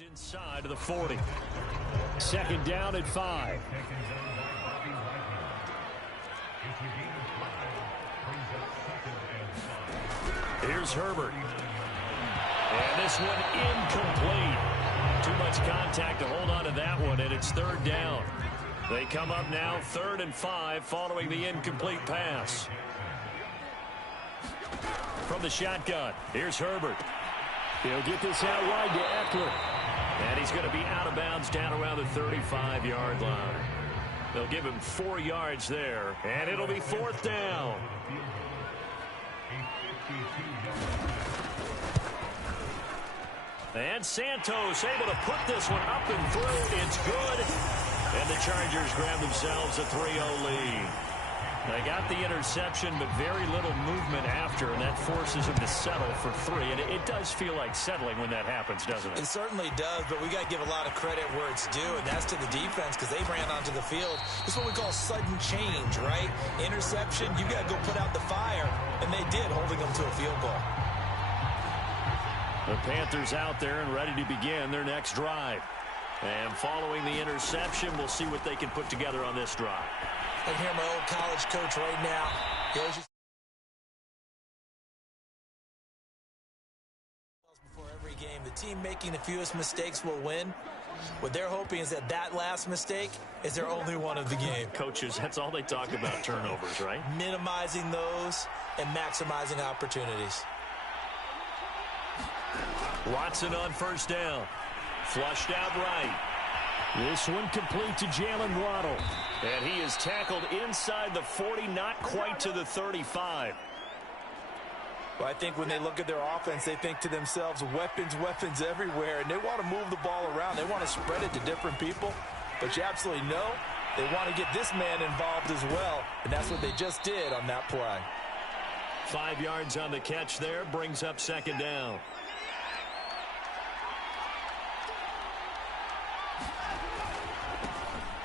Inside of the 40. Second down at 5. Here's Herbert. And this one incomplete. Too much contact to hold on to that one, and it's third down. They come up now 3rd and 5 following the incomplete pass. From the shotgun, here's Herbert. He'll get this out wide to Eckler. And he's going to be out of bounds down around the 35-yard line. They'll give him 4 yards there, and it'll be 4th down. And Santos able to put this one up and through. It's good. And the Chargers grab themselves a 3-0 lead. They got the interception, but very little movement after, and that forces them to settle for 3. And it does feel like settling when that happens, doesn't it? It certainly does, but we got to give a lot of credit where it's due, and that's to the defense because they ran onto the field. This is what we call sudden change, right? Interception, you got to go put out the fire, and they did, holding them to a field goal. The Panthers out there and ready to begin their next drive. And following the interception, we'll see what they can put together on this drive. I can hear my old college coach right now. He always just before every game, the team making the fewest mistakes will win. What they're hoping is that that last mistake is their only one of the game. Coaches, that's all they talk about, turnovers, right? Minimizing those and maximizing opportunities. Watson on first down. Flushed out right. This one complete to Jalen Waddle. And he is tackled inside the 40, not quite to the 35. Well, I think when they look at their offense, they think to themselves, weapons, weapons everywhere. And they want to move the ball around. They want to spread it to different people. But you absolutely know they want to get this man involved as well. And that's what they just did on that play. 5 yards on the catch there, brings up second down.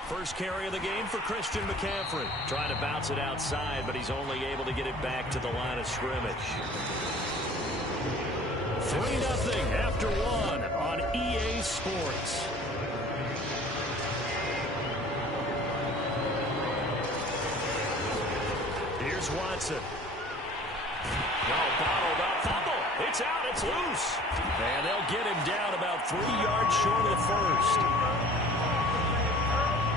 First carry of the game for Christian McCaffrey. Trying to bounce it outside, but he's only able to get it back to the line of scrimmage. 3-0 after 1 on EA Sports. Here's Watson. No, bottled up. Fumble. It's out. It's loose. And they'll get him down about 3 yards short of the first.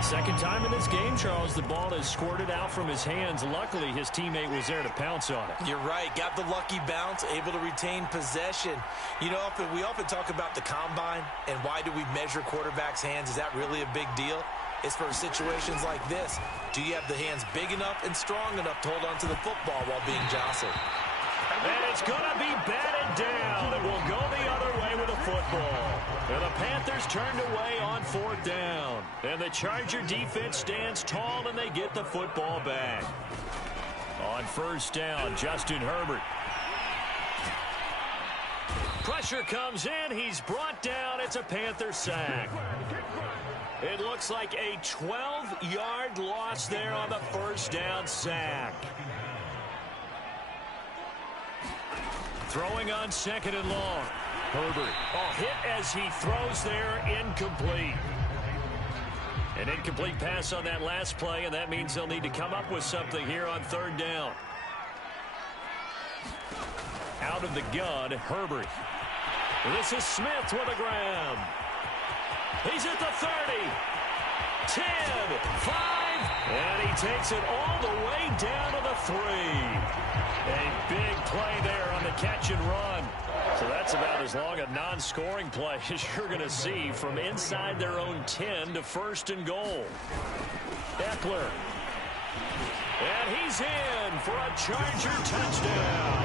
Second time in this game, Charles, the ball has squirted out from his hands. Luckily, his teammate was there to pounce on it. You're right. Got the lucky bounce, able to retain possession. You know, we often talk about the combine and why do we measure quarterbacks' hands. Is that really a big deal? It's for situations like this. Do you have the hands big enough and strong enough to hold on to the football while being jostled? And it's going to be batted down. It will go the other way with a football. And the Panthers turned away on 4th down. And the Charger defense stands tall, and they get the football back. On first down, Justin Herbert. Pressure comes in. He's brought down. It's a Panther sack. It looks like a 12-yard loss there on the first down sack. Throwing on second and long. Herbert. Oh, hit as he throws there, incomplete. An incomplete pass on that last play, and that means they'll need to come up with something here on third down. Out of the gun, Herbert. This is Smith with a grab. He's at the 30. 10, 5, and he takes it all the way down to the 3. A big play there on the catch and run. So that's about as long a non-scoring play as you're going to see from inside their own 10 to first and goal. Eckler. And he's in for a Charger touchdown.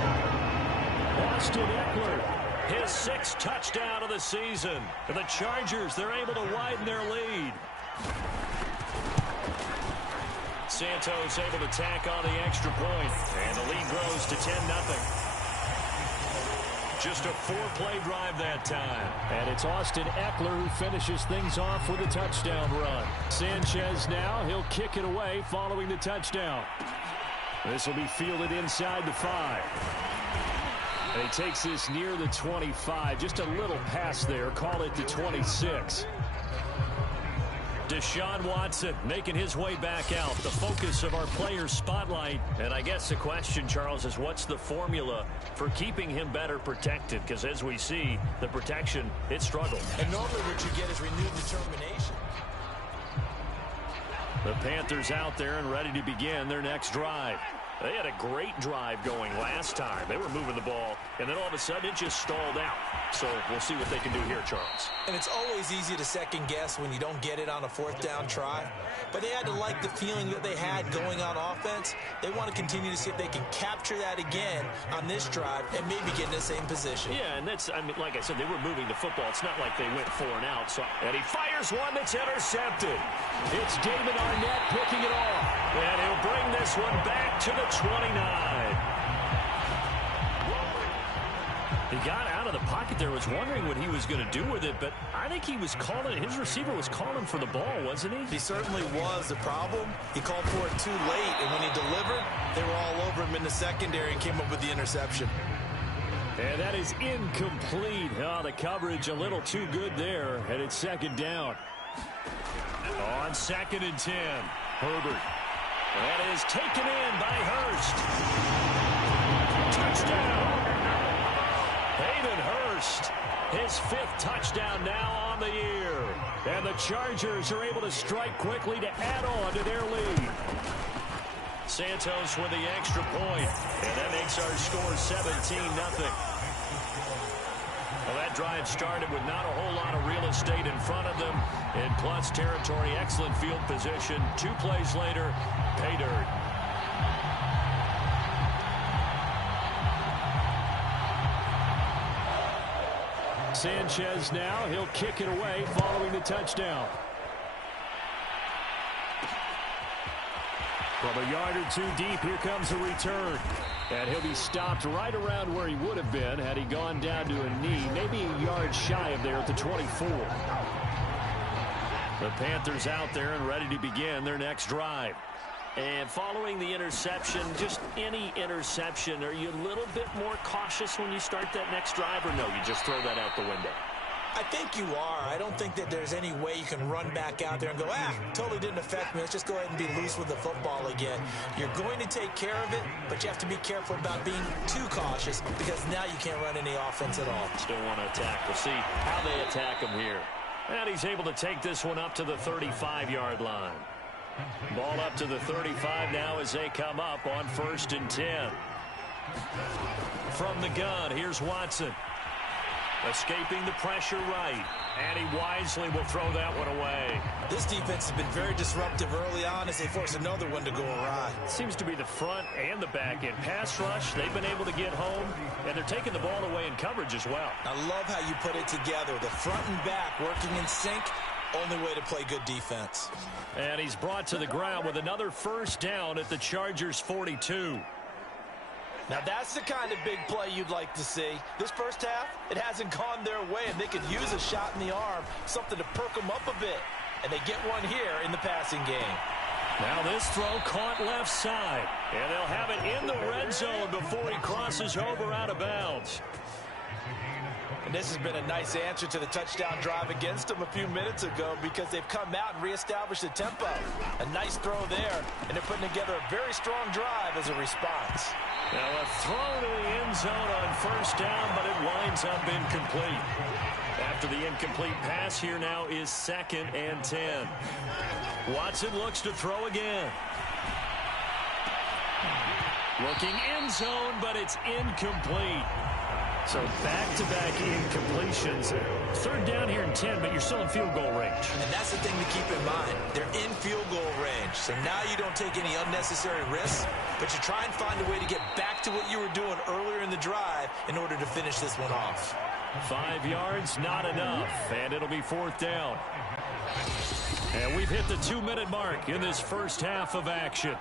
Austin Eckler, his 6th touchdown of the season. And the Chargers, they're able to widen their lead. Santos able to tack on the extra point, and the lead grows to 10-0. Just a 4-play drive that time. And it's Austin Eckler who finishes things off with a touchdown run. Sanchez now, he'll kick it away following the touchdown. This will be fielded inside the 5. And he takes this near the 25. Just a little pass there. Call it the 26. Deshaun Watson making his way back out, the focus of our players' spotlight. And I guess the question, Charles, is what's the formula for keeping him better protected? Because as we see, the protection, it struggled. And normally what you get is renewed determination. The Panthers out there and ready to begin their next drive. They had a great drive going last time. They were moving the ball, and then all of a sudden it just stalled out. So we'll see what they can do here, Charles. And it's always easy to second guess when you don't get it on a fourth down try. But they had to like the feeling that they had going on offense. They want to continue to see if they can capture that again on this drive and maybe get in the same position. Yeah, and that's, I mean, like I said, they were moving the football. It's not like they went 4 and out. So, and he fires one that's intercepted. It's Damon Arnett picking it off. And he'll bring this one back to the 29. He got out of the pocket there, was wondering what he was going to do with it, but I think he was calling, his receiver was calling for the ball, wasn't he? He certainly was. The problem, he called for it too late, and when he delivered, they were all over him in the secondary and came up with the interception. And that is incomplete. Oh, the coverage a little too good there, and it's second down. On 2nd and 10, Herbert. That is taken in by Hurst. Touchdown. Hayden Hurst, his 5th touchdown now on the year. And the Chargers are able to strike quickly to add on to their lead. Santos with the extra point, and that makes our score 17-0. Well, that drive started with not a whole lot of real estate in front of them. In plus territory, excellent field position. 2 plays later, pay dirt. Sanchez now, he'll kick it away following the touchdown. From a yard or 2 deep, here comes a return. And he'll be stopped right around where he would have been had he gone down to a knee, maybe a yard shy of there at the 24. The Panthers out there and ready to begin their next drive. And following the interception, just any interception, are you a little bit more cautious when you start that next drive, or no, you just throw that out the window? I think you are. I don't think that there's any way you can run back out there and go, totally didn't affect me. Let's just go ahead and be loose with the football again. You're going to take care of it, but you have to be careful about being too cautious because now you can't run any offense at all. Still want to attack. We'll see how they attack him here. And he's able to take this one up to the 35-yard line. Ball up to the 35 now as they come up on 1st and 10. From the gun, here's Watson. Escaping the pressure right. And he wisely will throw that one away. This defense has been very disruptive early on as they force another one to go awry. Seems to be the front and the back end. Pass rush, they've been able to get home, and they're taking the ball away in coverage as well. I love how you put it together. The front and back working in sync. Only way to play good defense. And he's brought to the ground with another 1st down at the Chargers 42. Now that's the kind of big play you'd like to see. This first half, it hasn't gone their way, and they could use a shot in the arm, something to perk them up a bit. And they get one here in the passing game. Now this throw caught left side. And they'll have it in the red zone before he crosses over out of bounds. And this has been a nice answer to the touchdown drive against them a few minutes ago because they've come out and reestablished the tempo. A nice throw there, and they're putting together a very strong drive as a response. Now a throw to the end zone on 1st down, but it winds up incomplete. After the incomplete pass, here now is 2nd and 10. Watson looks to throw again. Looking end zone, but it's incomplete. So back-to-back incompletions. 3rd down here in 10, but you're still in field goal range. And that's the thing to keep in mind. They're in field goal range. So now you don't take any unnecessary risks, but you try and find a way to get back to what you were doing earlier in the drive in order to finish this one off. 5 yards, not enough, and it'll be 4th down. And we've hit the 2-minute mark in this first half of action.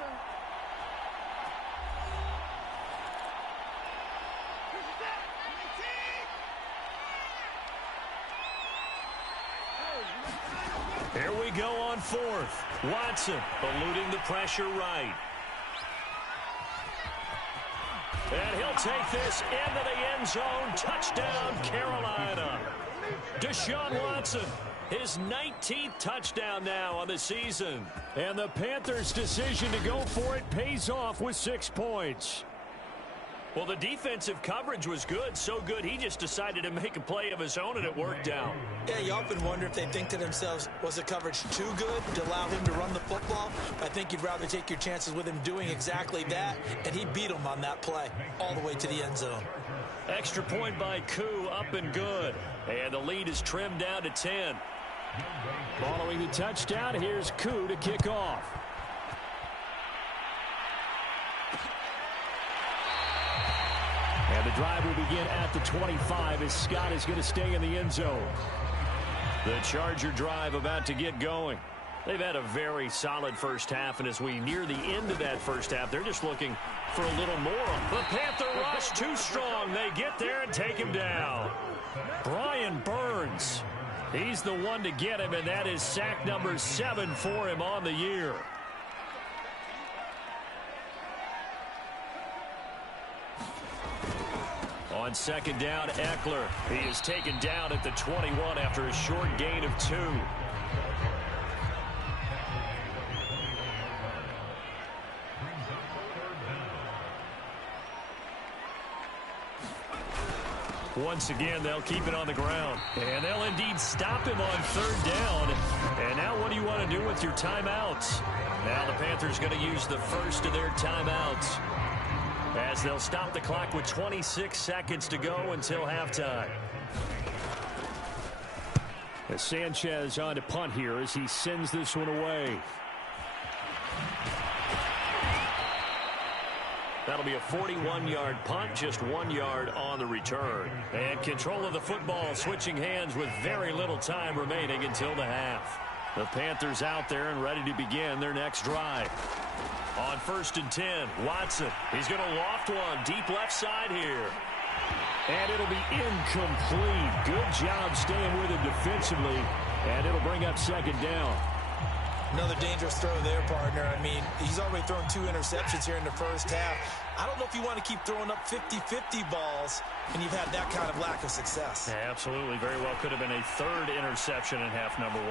Here we go on 4th. Watson eluding the pressure right. And he'll take this into the end zone. Touchdown, Carolina. Deshaun Watson, his 19th touchdown now on the season. And the Panthers' decision to go for it pays off with 6 points. Well, the defensive coverage was good, so good he just decided to make a play of his own, and it worked out. Yeah, you often wonder if they think to themselves, was the coverage too good to allow him to run the football? I think you'd rather take your chances with him doing exactly that, and he beat him on that play all the way to the end zone. Extra point by Koo, up and good. And the lead is trimmed down to 10. Following the touchdown, here's Koo to kick off. And the drive will begin at the 25 as Scott is going to stay in the end zone. The Charger drive about to get going. They've had a very solid first half, and as we near the end of that first half, they're just looking for a little more. The Panther rush too strong. They get there and take him down. Brian Burns, he's the one to get him, and that is sack number 7 for him on the year. On second down, Eckler. He is taken down at the 21 after a short gain of 2. Once again, they'll keep it on the ground. And they'll indeed stop him on third down. And now what do you want to do with your timeouts? Now the Panthers going to use the first of their timeouts, as they'll stop the clock with 26 seconds to go until halftime. As Sanchez on to punt here as he sends this one away. That'll be a 41-yard punt, just 1 yard on the return. And control of the football switching hands with very little time remaining until the half. The Panthers out there and ready to begin their next drive. On 1st and 10, Watson. He's going to loft one deep left side here. And it'll be incomplete. Good job staying with him defensively. And it'll bring up second down. Another dangerous throw there, partner. I mean, he's already thrown 2 interceptions here in the first half. I don't know if you want to keep throwing up 50-50 balls and you've had that kind of lack of success. Yeah, absolutely. Very well could have been a 3rd interception in half number 1.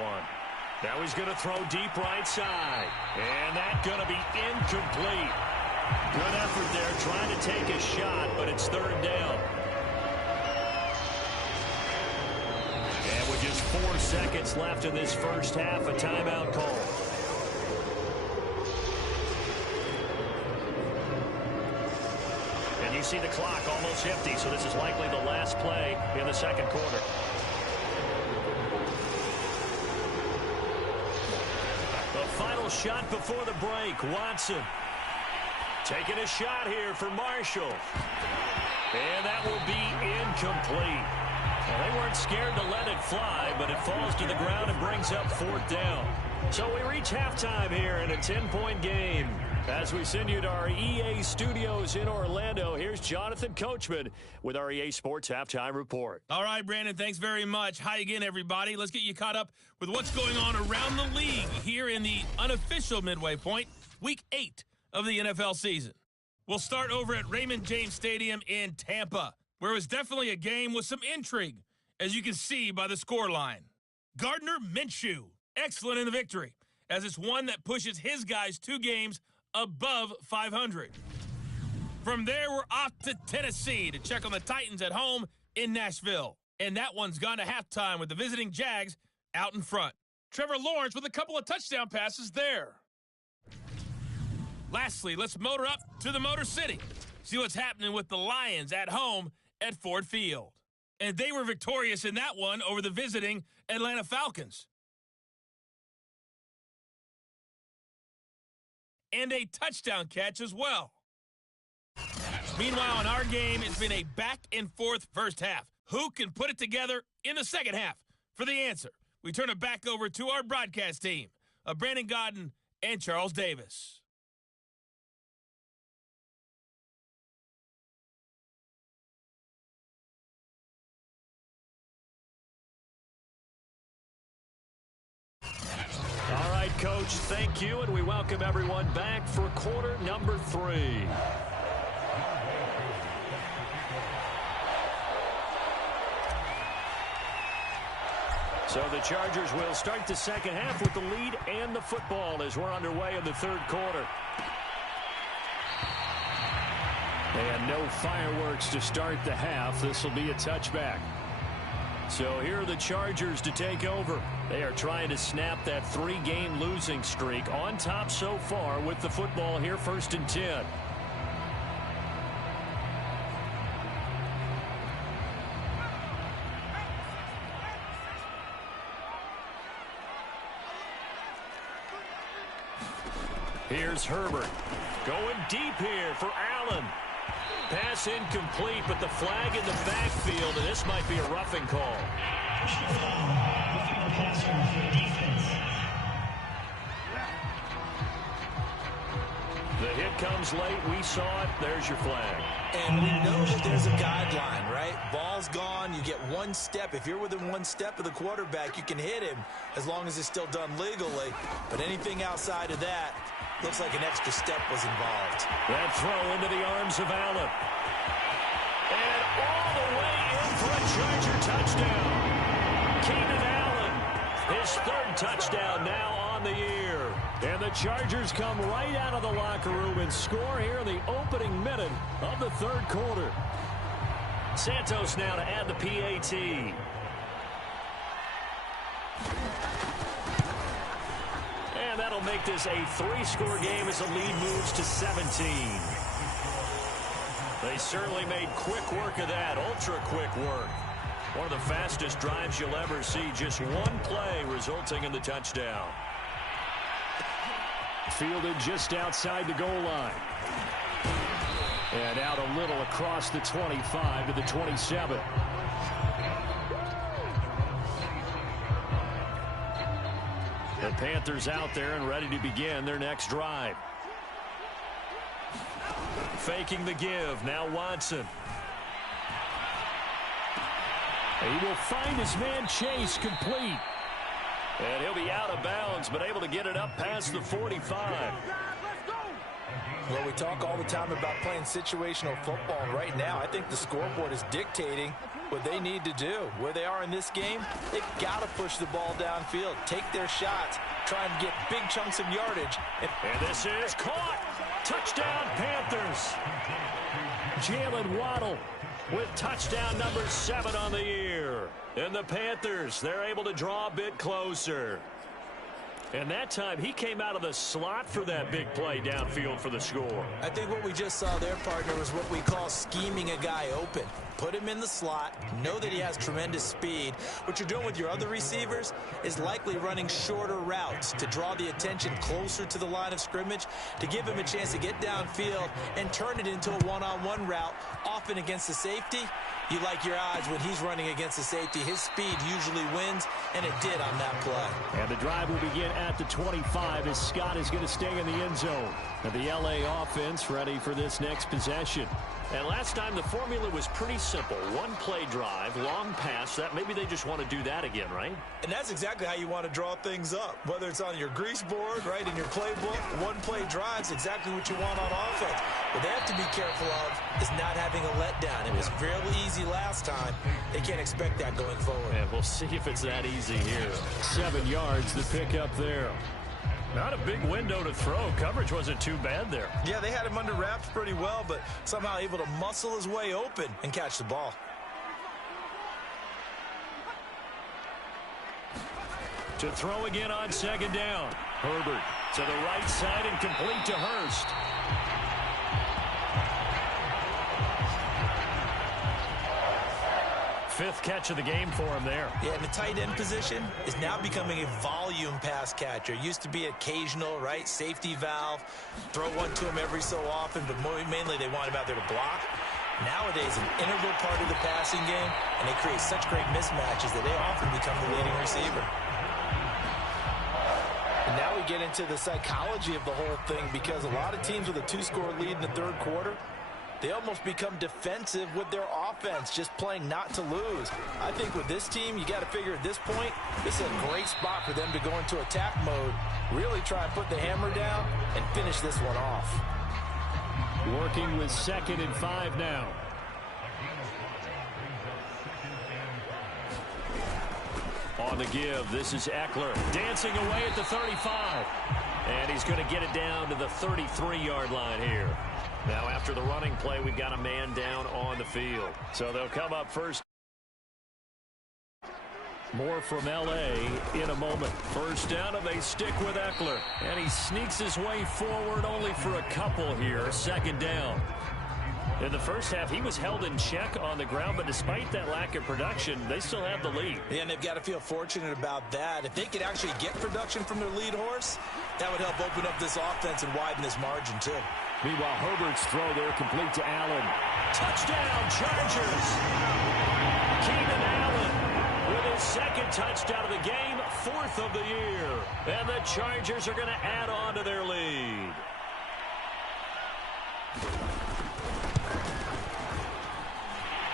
Now he's going to throw deep right side. And that's going to be incomplete. Good effort there trying to take a shot, but it's 3rd down. And with just 4 seconds left in this first half, a timeout call. And you see the clock almost empty, so this is likely the last play in the second quarter. The final shot before the break, Watson. Taking a shot here for Marshall. And that will be incomplete. Well, they weren't scared to let it fly, but it falls to the ground and brings up 4th down. So we reach halftime here in a 10-point game. As we send you to our EA studios in Orlando, here's Jonathan Coachman with our EA Sports Halftime Report. All right, Brandon, thanks very much. Hi again, everybody. Let's get you caught up with what's going on around the league here in the unofficial midway point, Week 8 of the NFL season. We'll start over at Raymond James Stadium in Tampa, where it was definitely a game with some intrigue, as you can see by the scoreline. Gardner Minshew, excellent in the victory, as it's one that pushes his guys 2 games above 500. From there, we're off to Tennessee to check on the Titans at home in Nashville. And that one's gone to halftime with the visiting Jags out in front. Trevor Lawrence with a couple of touchdown passes there. Lastly, let's motor up to the Motor City. See what's happening with the Lions at home at Ford Field. And they were victorious in that one over the visiting Atlanta Falcons. And a touchdown catch as well. Meanwhile, in our game, it's been a back-and-forth first half. Who can put it together in the second half? For the answer, we turn it back over to our broadcast team of Brandon Gaudin and Charles Davis. All right, Coach, thank you, and we welcome everyone back for quarter number 3. So the Chargers will start the second half with the lead and the football as we're underway in the third quarter. And no fireworks to start the half. This will be a touchback. So here are the Chargers to take over. They are trying to snap that 3-game losing streak, on top so far with the football here, 1st and 10. Here's Herbert. Going deep here for Allen. Pass incomplete, but the flag in the backfield, and this might be a roughing call. The hit comes late. We saw it. There's your flag. And we know that there's a guideline, right? Ball's gone. You get one step. If you're within one step of the quarterback, you can hit him as long as it's still done legally. But anything outside of that, looks like an extra step was involved. That throw into the arms of Allen. And all the way in for a Charger touchdown. Keenan Allen, his 3rd touchdown now on the year. And the Chargers come right out of the locker room and score here in the opening minute of the third quarter. Santos now to add the PAT. And that'll make this a 3-score game as the lead moves to 17. They certainly made quick work of that, ultra-quick work. One of the fastest drives you'll ever see, just one play resulting in the touchdown. Fielded just outside the goal line. And out a little across the 25 to the 27. The Panthers out there and ready to begin their next drive. Faking the give. Now Watson. He will find his man Chase complete. And he'll be out of bounds, but able to get it up past the 45. Well, we talk all the time about playing situational football, and right now I think the scoreboard is dictating what they need to do. Where they are in this game, they've got to push the ball downfield, take their shots, try and get big chunks of yardage. And this is caught. Touchdown, Panthers. Jalen Waddle with touchdown number 7 on the year. And the Panthers, they're able to draw a bit closer. And that time, he came out of the slot for that big play downfield for the score. I think what we just saw there, partner, was what we call scheming a guy open. Put him in the slot, know that he has tremendous speed. What you're doing with your other receivers is likely running shorter routes to draw the attention closer to the line of scrimmage, to give him a chance to get downfield and turn it into a one-on-one route, often against the safety. You like your odds when he's running against the safety. His speed usually wins, and it did on that play. And the drive will begin at the 25 as Scott is going to stay in the end zone. And the LA offense ready for this next possession. And last time the formula was pretty simple. One play drive, long pass. That maybe they just want to do that again, right? And that's exactly how you want to draw things up. Whether it's on your grease board, right, in your playbook, one play drive's exactly what you want on offense. What they have to be careful of is not having a letdown. It was fairly easy last time. They can't expect that going forward. Yeah, we'll see if it's that easy here. 7 yards, the pickup there. Not a big window to throw. Coverage wasn't too bad there. Yeah, they had him under wraps pretty well, but somehow able to muscle his way open and catch the ball. To throw again on 2nd down. Herbert to the right side and complete to Hurst. Fifth catch of the game for him there. Yeah, and the tight end position is now becoming a volume pass catcher. Used to be occasional, right? Safety valve. Throw one to him every so often, but mainly they want him out there to block. Nowadays, an integral part of the passing game, and they create such great mismatches that they often become the leading receiver. And now we get into the psychology of the whole thing, because a lot of teams with a 2-score lead in the third quarter, they almost become defensive with their offense, just playing not to lose. I think with this team, you got to figure at this point, this is a great spot for them to go into attack mode, really try and put the hammer down and finish this one off. Working with 2nd and 5 now. On the give, this is Eckler dancing away at the 35. And he's going to get it down to the 33-yard line here. Now, after the running play, we've got a man down on the field. So they'll come up first. More from L.A. in a moment. First down, and they stick with Eckler. And he sneaks his way forward only for a couple here. Second down. In the first half, he was held in check on the ground, but despite that lack of production, they still have the lead. Yeah, and they've got to feel fortunate about that. If they could actually get production from their lead horse, that would help open up this offense and widen this margin, too. Meanwhile, Herbert's throw there complete to Allen. Touchdown, Chargers! Keenan Allen with his second touchdown of the game, fourth of the year. And the Chargers are going to add on to their lead.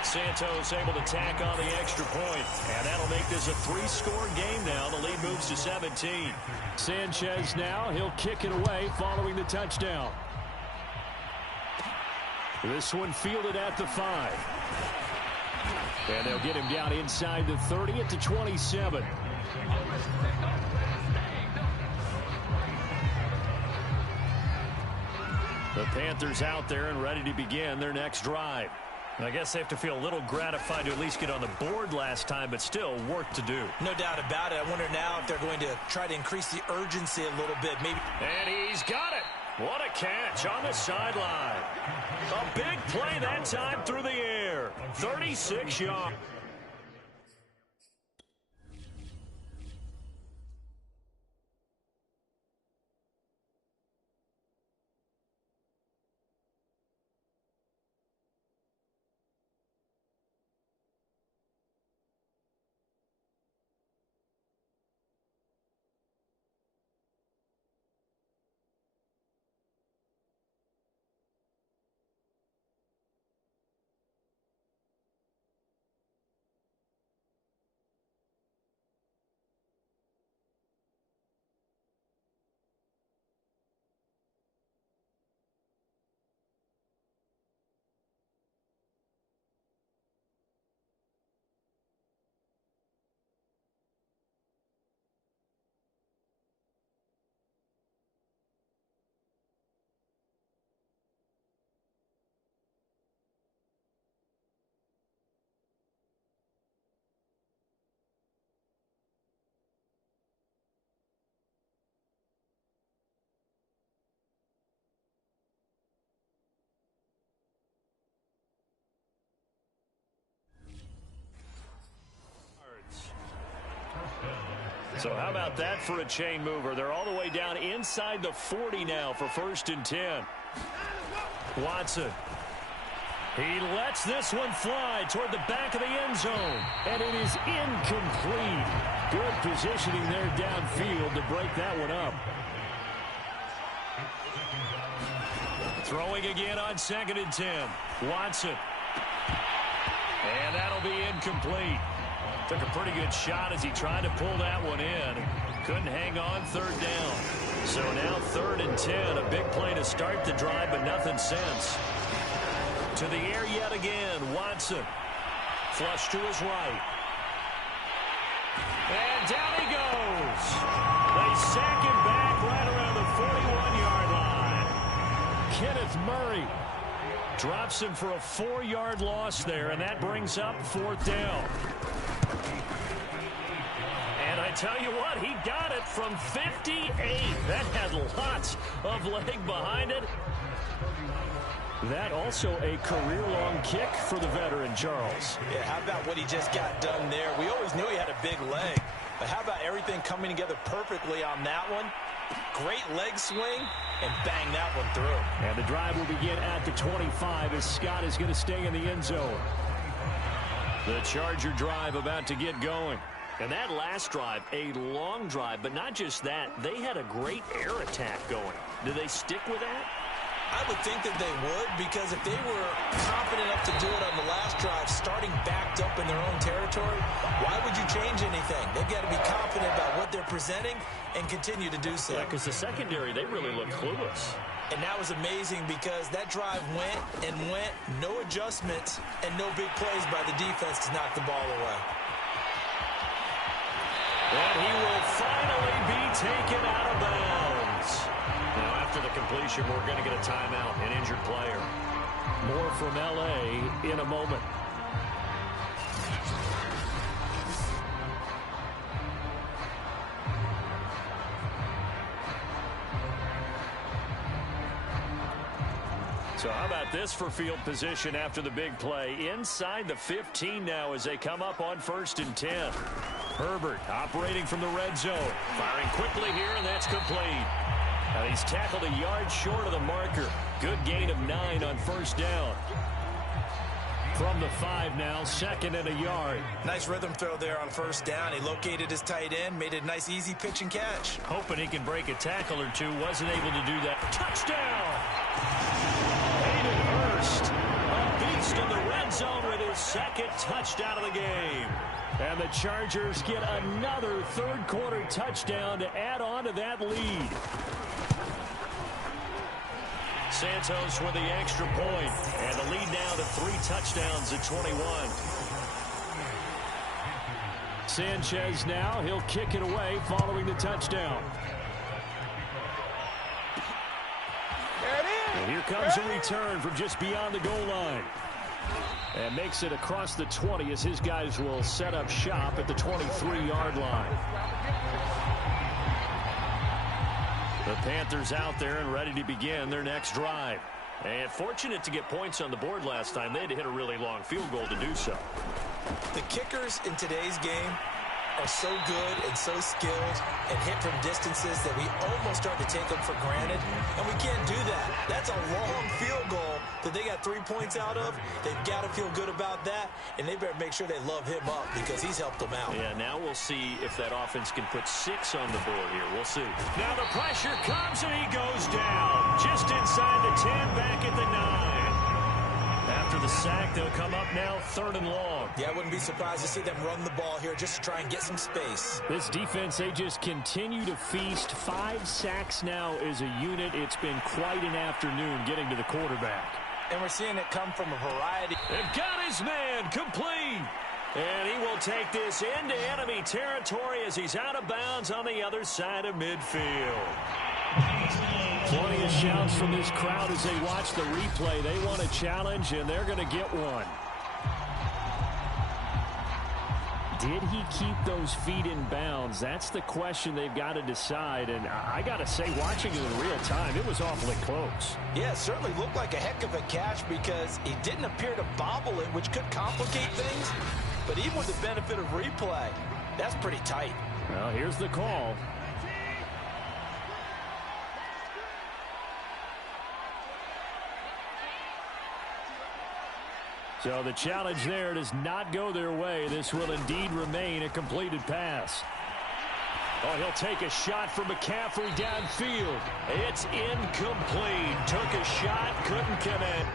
Santos able to tack on the extra point, and that'll make this a three-score game now. The lead moves to 17. Sanchez now, he'll kick it away following the touchdown. This one fielded at the 5. And they'll get him down inside the 30 at the 27. The Panthers out there and ready to begin their next drive. I guess they have to feel a little gratified to at least get on the board last time, but still work to do. No doubt about it. I wonder now if they're going to try to increase the urgency a little bit. Maybe. And he's got it. What a catch on the sideline. A big play that time through the air. 36 yards. So how about that for a chain mover? They're all the way down inside the 40 now for 1st and 10. Watson. He lets this one fly toward the back of the end zone. And it is incomplete. Good positioning there downfield to break that one up. Throwing again on 2nd and 10. Watson. And that'll be incomplete. Took a pretty good shot as he tried to pull that one in. Couldn't hang on 3rd down. So now 3rd and 10. A big play to start the drive, but nothing since. To the air yet again. Watson. Flush to his right. And down he goes. They sack him back right around the 41-yard line. Kenneth Murray drops him for a 4-yard loss there, and that brings up 4th down. And I tell you what, he got it from 58. That had lots of leg behind it. That also a career-long kick for the veteran, Charles. Yeah, how about what he just got done there? We always knew he had a big leg, but how about everything coming together perfectly on that one? Great leg swing, and bang that one through. And the drive will begin at the 25 as Scott is going to stay in the end zone. The Charger drive about to get going. And that last drive, a long drive, but not just that. They had a great air attack going. Do they stick with that? I would think that they would, because if they were confident enough to do it on the last drive, starting backed up in their own territory, why would you change anything? They've got to be confident about what they're presenting and continue to do so. Yeah, because the secondary, they really look clueless. And that was amazing because that drive went and went, no adjustments, and no big plays by the defense to knock the ball away. And he will finally be taken out of bounds. Now, after the completion, we're going to get a timeout, an injured player. More from L.A. in a moment. So how about this for field position after the big play? Inside the 15 now as they come up on 1st and 10. Herbert operating from the red zone. Firing quickly here, and that's complete. Now he's tackled a yard short of the marker. Good gain of 9 on 1st down. From the 5 now, 2nd and a yard. Nice rhythm throw there on 1st down. He located his tight end, made it a nice easy pitch and catch. Hoping he can break a tackle or two. Wasn't able to do that. Touchdown! Hayden Hurst, a beast in the red zone with his 2nd touchdown of the game. And the Chargers get another 3rd quarter touchdown to add on to that lead. Santos with the extra point, and the lead now to 3 touchdowns at 21. Sanchez now, he'll kick it away following the touchdown. And here comes a return from just beyond the goal line. And makes it across the 20 as his guys will set up shop at the 23-yard line. The Panthers out there and ready to begin their next drive. And fortunate to get points on the board last time. They had to hit a really long field goal to do so. The kickers in today's game are so good and so skilled and hit from distances that we almost start to take them for granted, and we can't do that. That's a long field goal that they got 3 points out of. They've got to feel good about that, and they better make sure they love him up because he's helped them out. Yeah, now we'll see if that offense can put 6 on the board here. We'll see. Now the pressure comes, and he goes down just inside the 10, back at the 9. After the sack, they'll come up now 3rd and long. Yeah, I wouldn't be surprised to see them run the ball here just to try and get some space. This defense, they just continue to feast. 5 sacks now as a unit. It's been quite an afternoon getting to the quarterback. And we're seeing it come from a variety. They've got his man complete. And he will take this into enemy territory as he's out of bounds on the other side of midfield. Plenty of shouts from this crowd as they watch the replay. They want a challenge, and they're going to get one. Did he keep those feet in bounds? That's the question they've got to decide. And I got to say, watching it in real time, it was awfully close. Yeah, it certainly looked like a heck of a catch because he didn't appear to bobble it, which could complicate things. But even with the benefit of replay, that's pretty tight. Well, here's the call. So the challenge there does not go their way. This will indeed remain a completed pass. Oh, he'll take a shot from McCaffrey downfield. It's incomplete. Took a shot, couldn't connect.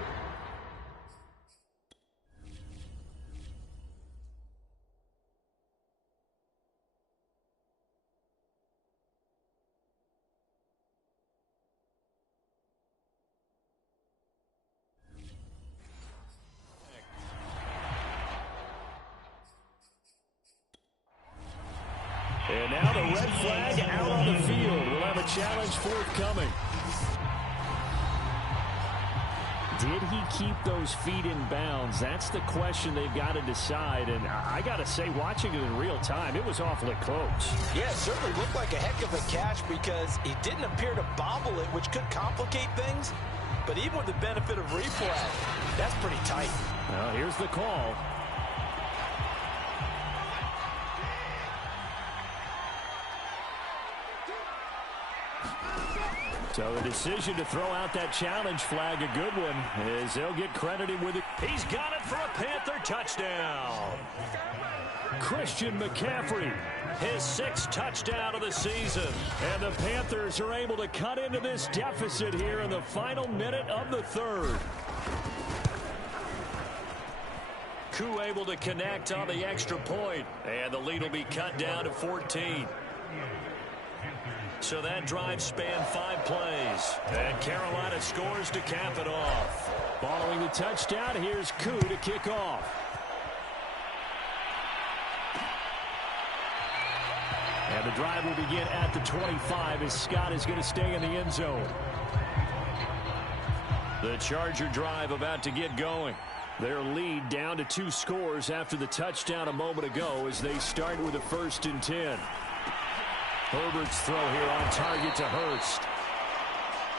And now the red flag out on the field. We'll have a challenge forthcoming. Did he keep those feet in bounds? That's the question they've got to decide. And I got to say, watching it in real time, it was awfully close. Yeah, it certainly looked like a heck of a catch because he didn't appear to bobble it, which could complicate things. But even with the benefit of replay, that's pretty tight. Well, here's the call. So the decision to throw out that challenge flag, a good one, as they'll get credited with it. He's got it for a Panther touchdown. Christian McCaffrey, his 6th touchdown of the season. And the Panthers are able to cut into this deficit here in the final minute of the 3rd. Koo able to connect on the extra point. And the lead will be cut down to 14. So that drive spanned 5 plays. And Carolina scores to cap it off. Following the touchdown, here's Koo to kick off. The drive will begin at the 25 as Scott is going to stay in the end zone. The Charger drive about to get going. Their lead down to 2 scores after the touchdown a moment ago as they start with a 1st and 10. Herbert's throw here on target to Hurst.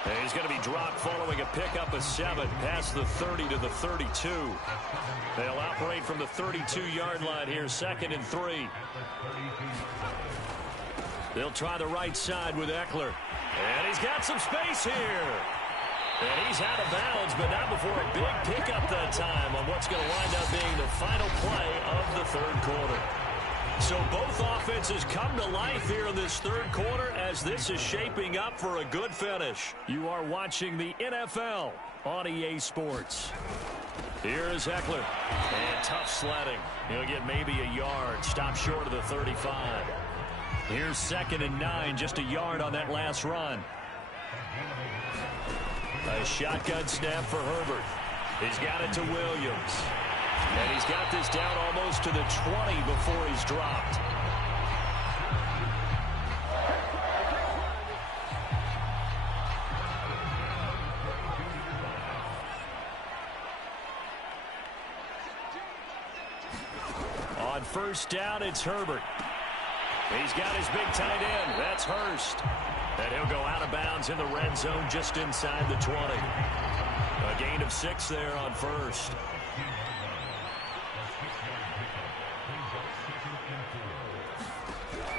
And he's going to be dropped following a pickup of 7 past the 30 to the 32. They'll operate from the 32-yard line here, 2nd and 3. They'll try the right side with Eckler. And he's got some space here. And he's out of bounds, but not before a big pickup that time on what's going to wind up being the final play of the 3rd quarter. So both offenses come to life here in this 3rd quarter as this is shaping up for a good finish. You are watching the NFL on EA Sports. Here is Eckler. And tough sledding. He'll get maybe a yard. Stop short of the 35. Here's 2nd and 9, just a yard on that last run. A shotgun snap for Herbert. He's got it to Williams. And he's got this down almost to the 20 before he's dropped. On 1st down, it's Herbert. He's got his big tight end. That's Hurst. And he'll go out of bounds in the red zone just inside the 20. A gain of 6 there on 1st.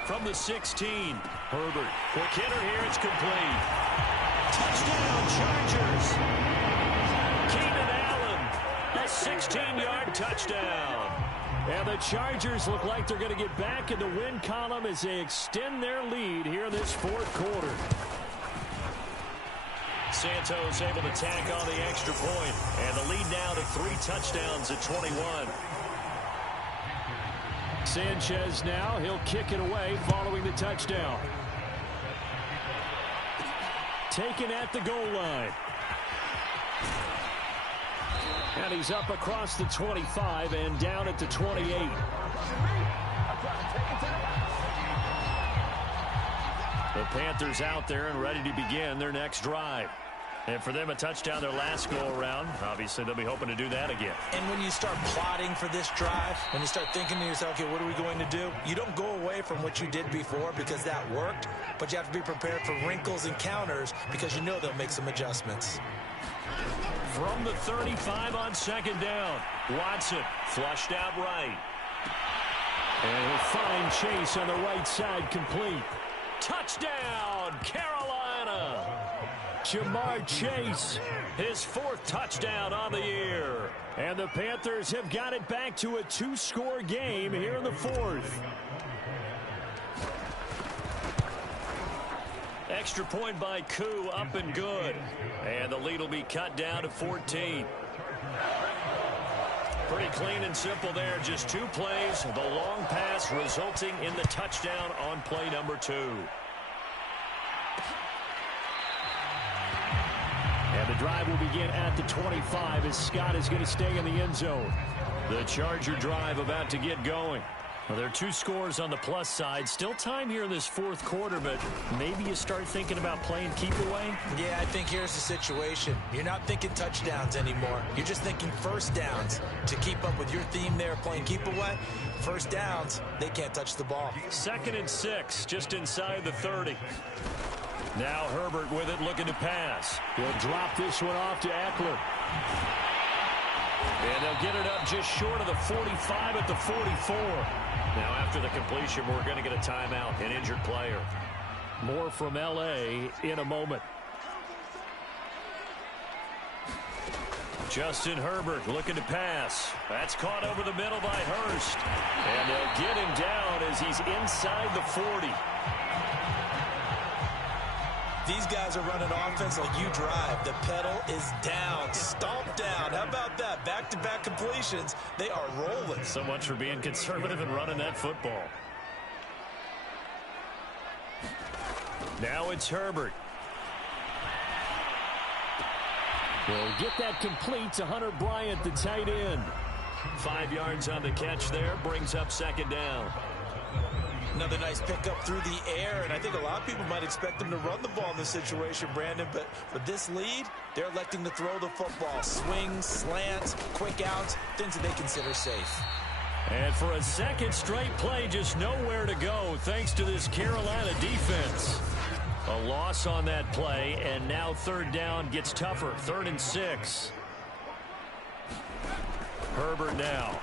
From the 16, Herbert. Quick hitter here, it's complete. Touchdown, Chargers. Keenan Allen, a 16-yard touchdown. And the Chargers look like they're going to get back in the win column as they extend their lead here in this 4th quarter. Santos able to tack on the extra point, and the lead now to 3 touchdowns at 21. Sanchez now, he'll kick it away following the touchdown. Taken at the goal line. And he's up across the 25 and down at the 28. The Panthers out there and ready to begin their next drive. And for them, a touchdown their last go-around. Obviously, they'll be hoping to do that again. And when you start plotting for this drive, when you start thinking to yourself, okay, what are we going to do? You don't go away from what you did before because that worked, but you have to be prepared for wrinkles and counters because you know they'll make some adjustments. From the 35 on 2nd down, Watson flushed out right. And he'll find Chase on the right side complete. Touchdown, Carolina! Jamar Chase, his 4th touchdown on the year. And the Panthers have got it back to a 2-score game here in the 4th. Extra point by Koo, up and good. And the lead will be cut down to 14. Pretty clean and simple there. Just 2 plays. The long pass resulting in the touchdown on play number 2. And the drive will begin at the 25 as Scott is going to stay in the end zone. The Charger drive about to get going. Well, there are 2 scores on the plus side. Still time here in this 4th quarter, but maybe you start thinking about playing keep away? Yeah, I think here's the situation. You're not thinking touchdowns anymore. You're just thinking 1st downs. To keep up with your theme there, playing keep away, 1st downs, they can't touch the ball. 2nd and 6, just inside the 30. Now Herbert with it, looking to pass. He'll drop this one off to Eckler. And they'll get it up just short of the 45 at the 44. Now after the completion, we're going to get a timeout, an injured player. More from L.A. in a moment. Justin Herbert looking to pass. That's caught over the middle by Hurst. And they'll get him down as he's inside the 40. These guys are running offense like you drive. The pedal is down, stomp down. How about that? Back-to-back completions. They are rolling. So much for being conservative and running that football. Now it's Herbert. He'll get that complete to Hunter Bryant, the tight end. 5 yards on the catch there, brings up 2nd down. Another nice pickup through the air, and I think a lot of people might expect them to run the ball in this situation, Brandon, but with this lead, they're electing to throw the football. Swings, slants, quick outs, things that they consider safe. And for a second straight play, just nowhere to go thanks to this Carolina defense. A loss on that play, and now third down gets tougher. 3rd and 6. Herbert now.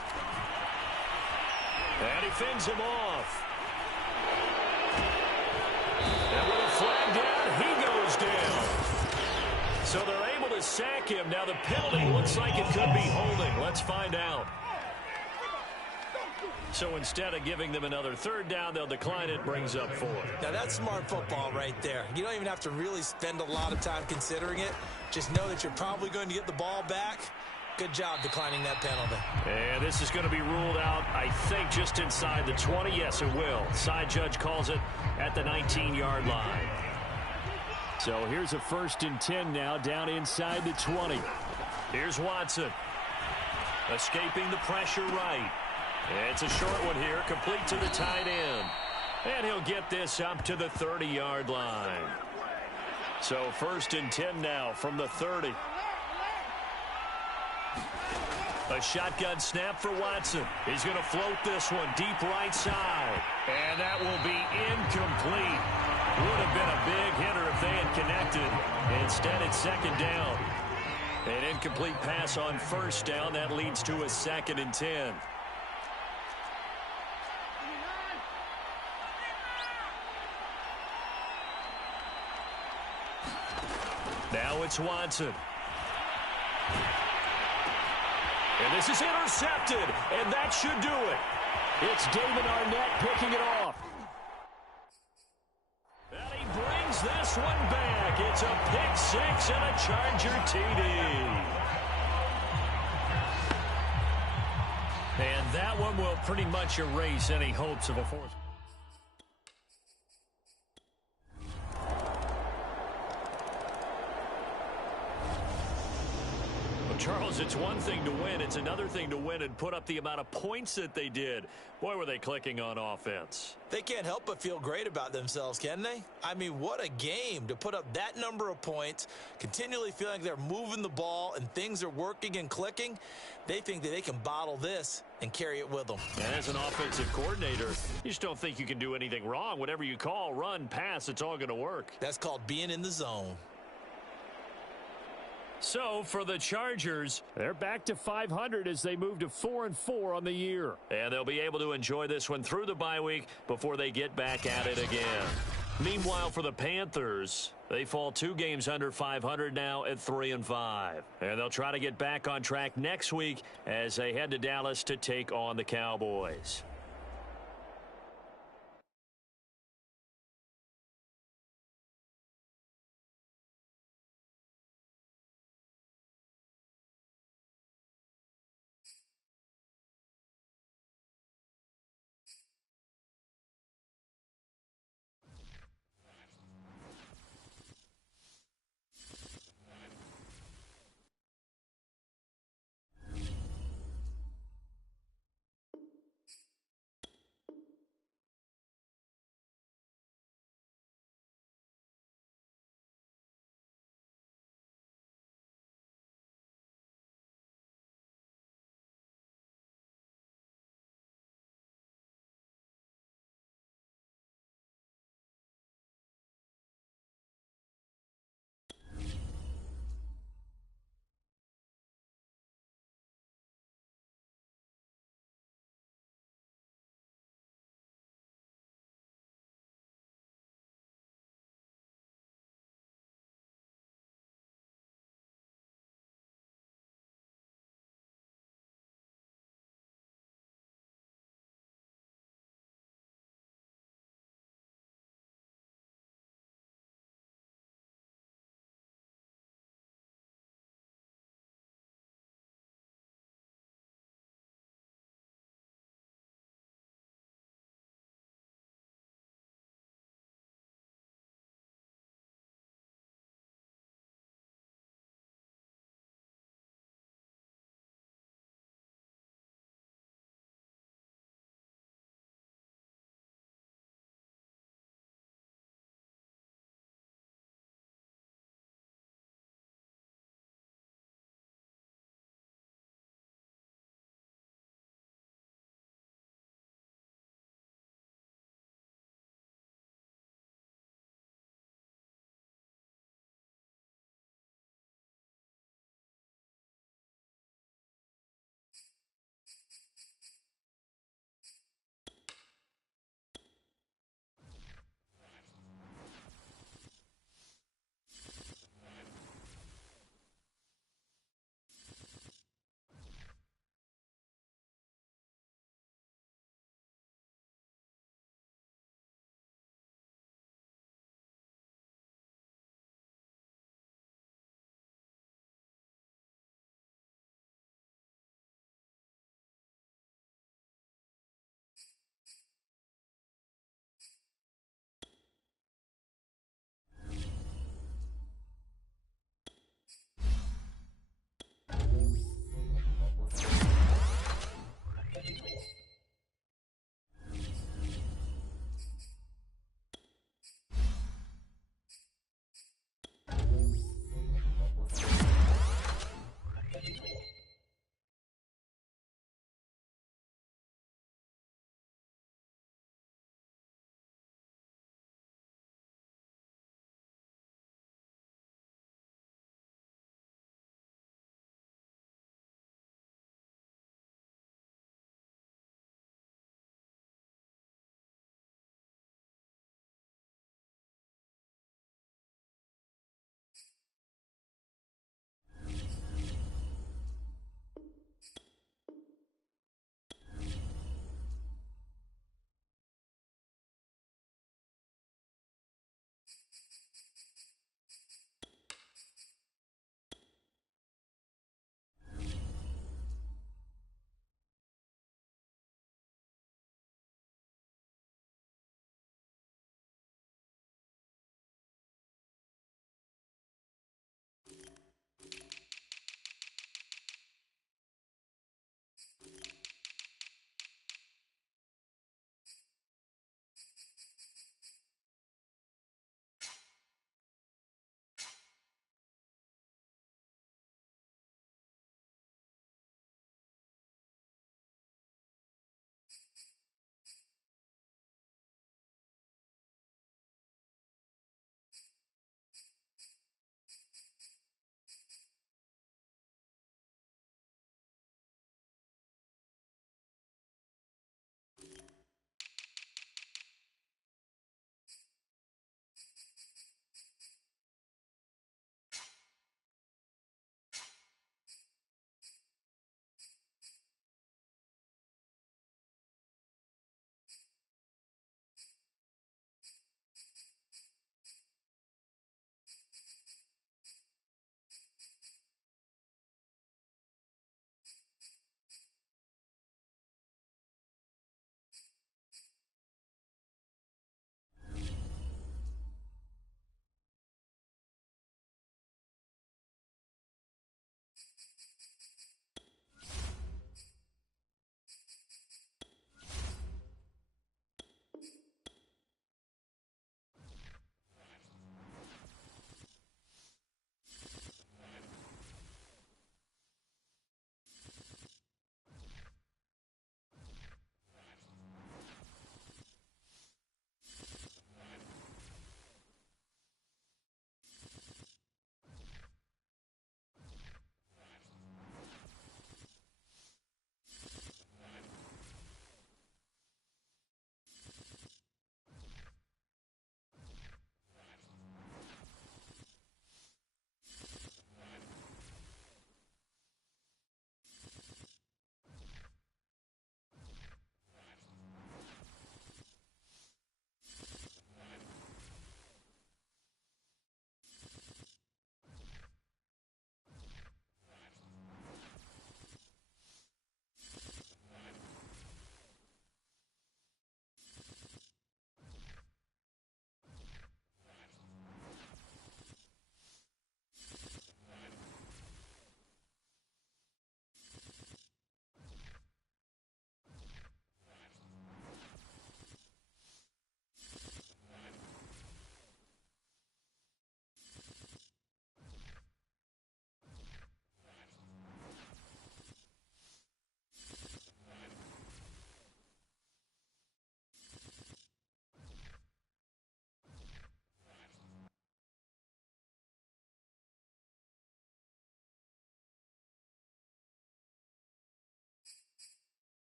And he fends him off. And with a flag down, he goes down. So they're able to sack him. Now the penalty looks like it could be holding. Let's find out. So instead of giving them another third down, they'll decline it, brings up 4. Now that's smart football right there. You don't even have to really spend a lot of time considering it. Just know that you're probably going to get the ball back. Good job declining that penalty. And this is going to be ruled out, I think, just inside the 20. Yes, it will. Side judge calls it at the 19-yard line. So here's a 1st and 10 now, down inside the 20. Here's Watson. Escaping the pressure right. It's a short one here, complete to the tight end. And he'll get this up to the 30-yard line. So 1st and 10 now from the 30. A shotgun snap for Watson. He's going to float this one deep right side. And that will be incomplete. Would have been a big hitter if they had connected. Instead, it's 2nd down. An incomplete pass on 1st down. That leads to a 2nd and 10. Now it's Watson. And this is intercepted, and that should do it. It's David Arnett picking it off. And he brings this one back. It's a pick 6 and a Charger TD. And that one will pretty much erase any hopes of a fourth. Charles, it's one thing to win. It's another thing to win and put up the amount of points that they did. Boy, were they clicking on offense. They can't help but feel great about themselves, can they? I mean, what a game to put up that number of points, continually feeling like they're moving the ball and things are working and clicking. They think that they can bottle this and carry it with them. And as an offensive coordinator, you just don't think you can do anything wrong. Whatever you call, run, pass, it's all going to work. That's called being in the zone. So for the Chargers, they're back to 500 as they move to 4-4 on the year. And they'll be able to enjoy this one through the bye week before they get back at it again. Meanwhile, for the Panthers, they fall 2 games under 500 now at 3-5. And they'll try to get back on track next week as they head to Dallas to take on the Cowboys.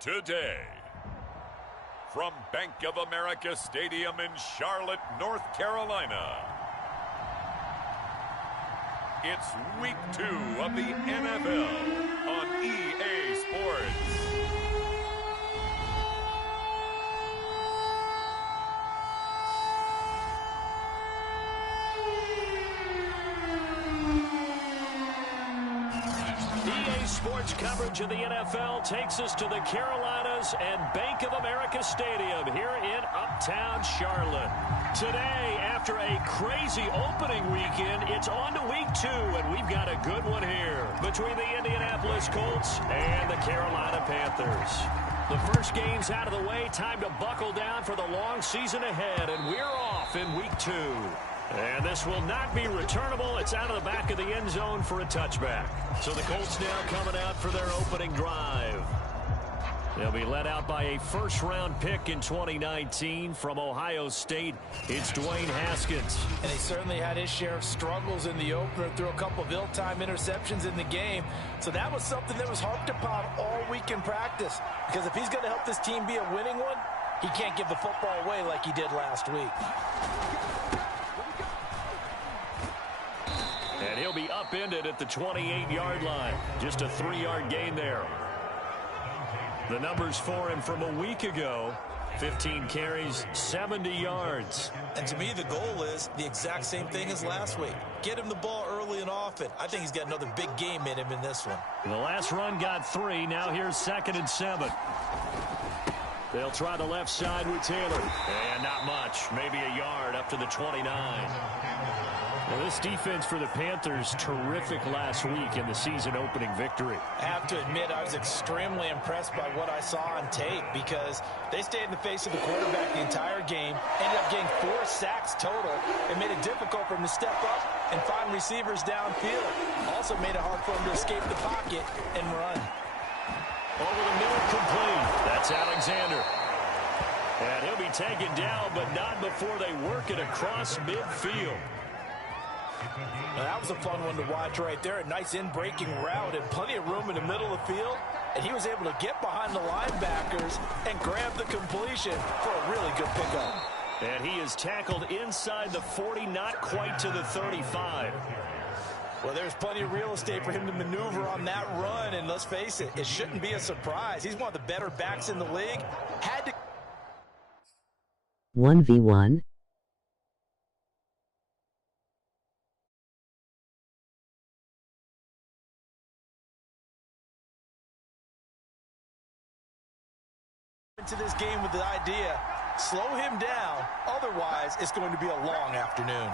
today. From Bank of America Stadium in Charlotte, North Carolina, it's Week 2 of the NFL on EA Sports. Sports coverage of the NFL takes us to the Carolinas and Bank of America Stadium here in Uptown Charlotte. Today, after a crazy opening weekend, it's on to Week 2, and we've got a good one here between the Indianapolis Colts and the Carolina Panthers. The first game's out of the way. Time to buckle down for the long season ahead, and we're off in Week 2. And this will not be returnable. It's out of the back of the end zone for a touchback. So the Colts now coming out for their opening drive. They'll be led out by a first-round pick in 2019 from Ohio State. It's Dwayne Haskins. And he certainly had his share of struggles in the opener, threw a couple of ill-timed interceptions in the game. So that was something that was harped upon all week in practice. Because if he's going to help this team be a winning one, he can't give the football away like he did last week. And he'll be upended at the 28-yard line. Just a 3-yard gain there. The numbers for him from a week ago, 15 carries, 70 yards. And to me, the goal is the exact same thing as last week. Get him the ball early and often. I think he's got another big game in him in this one. The last run got 3. Now here's 2nd and 7. They'll try the left side with Taylor. And not much. Maybe a yard up to the 29. Well, this defense for the Panthers, terrific last week in the season-opening victory. I have to admit, I was extremely impressed by what I saw on tape because they stayed in the face of the quarterback the entire game, ended up getting 4 sacks total, and made it difficult for him to step up and find receivers downfield. Also made it hard for him to escape the pocket and run. Over the middle, complete. That's Alexander. And he'll be taken down, but not before they work it across midfield. Now, that was a fun one to watch right there. A nice in-breaking route and plenty of room in the middle of the field. And he was able to get behind the linebackers and grab the completion for a really good pickup. And he is tackled inside the 40, not quite to the 35. Well, there's plenty of real estate for him to maneuver on that run. And let's face it, it shouldn't be a surprise. He's one of the better backs in the league. Had to 1v1. into this game with the idea, slow him down, otherwise it's going to be a long afternoon.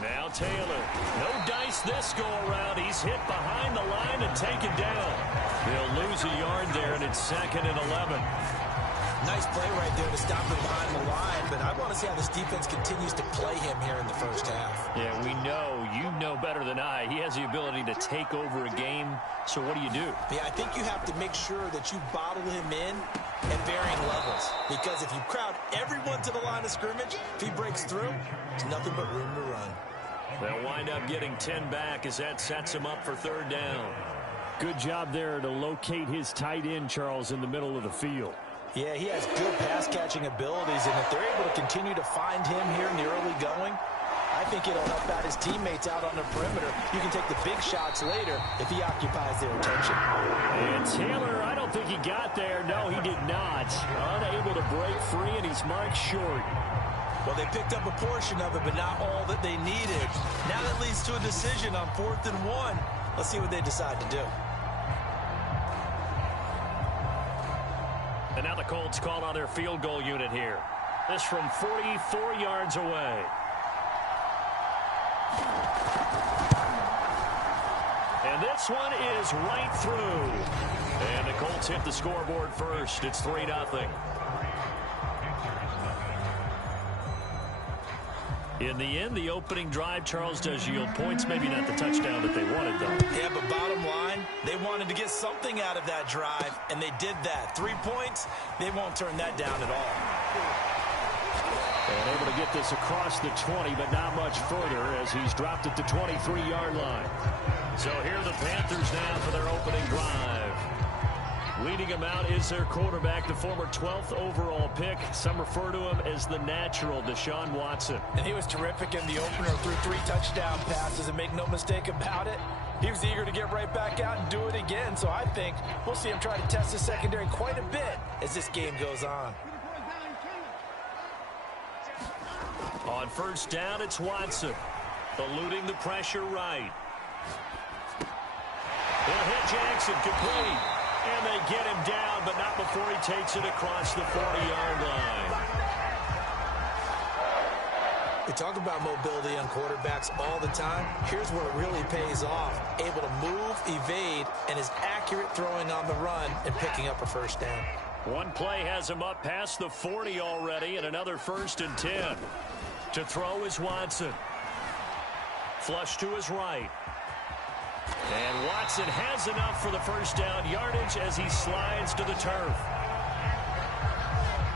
Now Taylor, no dice this go around. He's hit behind the line and taken down. They'll lose a yard there, and it's 2nd and 11. Nice play right there to stop him behind the line, but I want to see how this defense continues to play him here in the first half. Yeah, we know, you know better than I, he has the ability to take over a game, so what do you do? Yeah, I think you have to make sure that you bottle him in at varying levels, because if you crowd everyone to the line of scrimmage, if he breaks through, there's nothing but room to run. They'll wind up getting 10 back as that sets him up for 3rd down. Good job there to locate his tight end, Charles, in the middle of the field. Yeah, he has good pass-catching abilities, and if they're able to continue to find him here in the early going, I think it'll help out his teammates out on the perimeter. You can take the big shots later if he occupies their attention. And Taylor, I don't think he got there. No, he did not. Unable to break free, and he's marked short. Well, they picked up a portion of it, but not all that they needed. Now that leads to a decision on 4th and 1. Let's see what they decide to do. And now the Colts call on their field goal unit here. This from 44 yards away. And this one is right through. And the Colts hit the scoreboard first. It's 3-0. In the end, the opening drive, Charles, does yield points. Maybe not the touchdown that they wanted, though. Yeah, but bottom line, they wanted to get something out of that drive, and they did that. 3 points, they won't turn that down at all. And able to get this across the 20, but not much further as he's dropped at the 23-yard line. So here are the Panthers now for their opening drive. Leading him out is their quarterback, the former 12th overall pick. Some refer to him as the natural Deshaun Watson. And he was terrific in the opener, threw 3 touchdown passes, and make no mistake about it, he was eager to get right back out and do it again. So I think we'll see him try to test the secondary quite a bit as this game goes on. On first down, it's Watson. Eluding the pressure right. He'll hit Jackson, complete. And they get him down, but not before he takes it across the 40-yard line. We talk about mobility on quarterbacks all the time. Here's where it really pays off. Able to move, evade, and is accurate throwing on the run and picking up a first down. One play has him up past the 40 already, and another 1st and 10. To throw is Watson. Flush to his right. And Watson has enough for the first down yardage as he slides to the turf.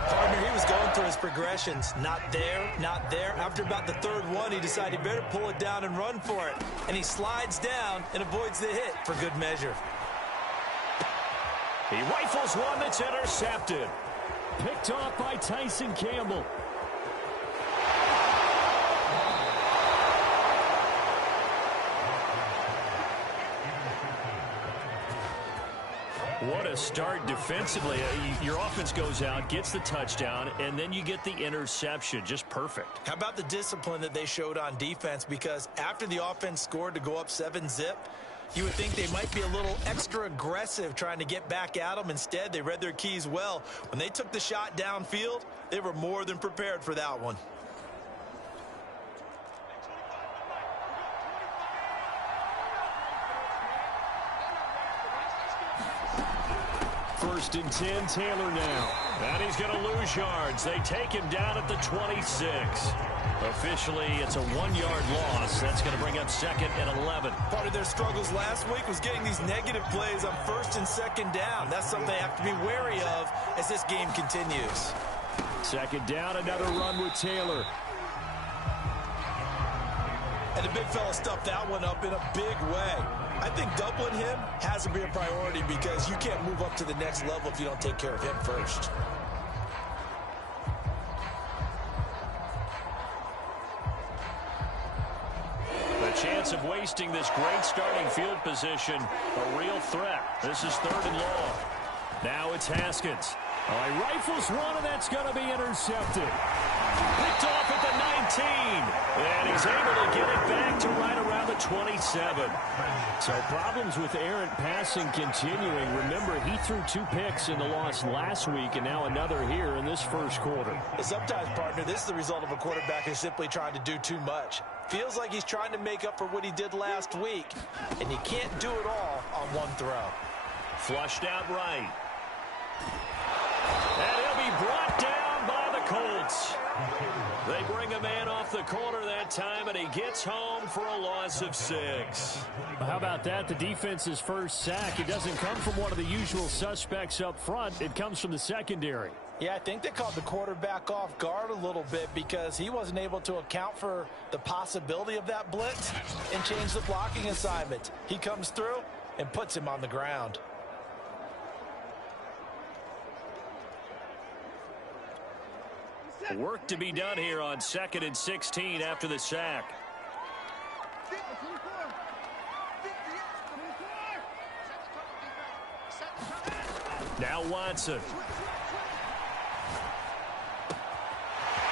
Partner, he was going through his progressions. Not there, not there. After about the 3rd one, he decided he better pull it down and run for it. And he slides down and avoids the hit for good measure. He rifles one that's intercepted. Picked off by Tyson Campbell. What a start defensively. Your offense goes out, gets the touchdown, and then you get the interception. Just perfect. How about the discipline that they showed on defense? Because after the offense scored to go up 7-zip, you would think they might be a little extra aggressive trying to get back at them. Instead, they read their keys well. When they took the shot downfield, they were more than prepared for that one. First and 10, Taylor now. And he's going to lose yards. They take him down at the 26. Officially, it's a 1-yard loss. That's going to bring up 2nd and 11. Part of their struggles last week was getting these negative plays on 1st and 2nd down. That's something they have to be wary of as this game continues. 2nd down, another run with Taylor. And the big fella stuffed that one up in a big way. I think doubling him has to be a priority because you can't move up to the next level if you don't take care of him first. The chance of wasting this great starting field position, a real threat. This is 3rd and long. Now it's Haskins. He rifles one, and that's going to be intercepted. Picked off at the 19. And he's able to get it back to right around the 27. So problems with errant passing continuing. Remember, he threw 2 picks in the loss last week, and now another here in this first quarter. Sometimes, partner, this is the result of a quarterback who's simply trying to do too much. Feels like he's trying to make up for what he did last week, and you can't do it all on one throw. Flushed out right. And he'll be brought down by the Colts. They bring a man off the corner that time, and he gets home for a loss of 6. How about that? The defense's first sack. It doesn't come from one of the usual suspects up front. It comes from the secondary. Yeah, I think they caught the quarterback off guard a little bit because he wasn't able to account for the possibility of that blitz and change the blocking assignment. He comes through and puts him on the ground. Work to be done here on 2nd and 16 after the sack. Now Watson.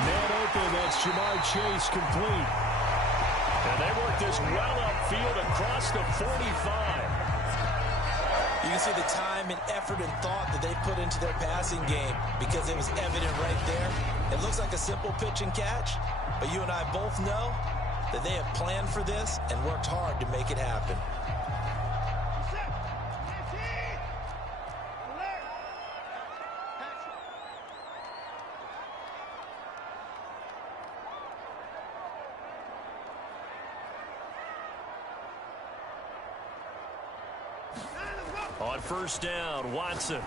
Man open, that's Jamar Chase complete. And they work this well upfield across the 45. You can see the time and effort and thought that they put into their passing game because it was evident right there. It looks like a simple pitch and catch, but you and I both know that they have planned for this and worked hard to make it happen. On first down, Watson.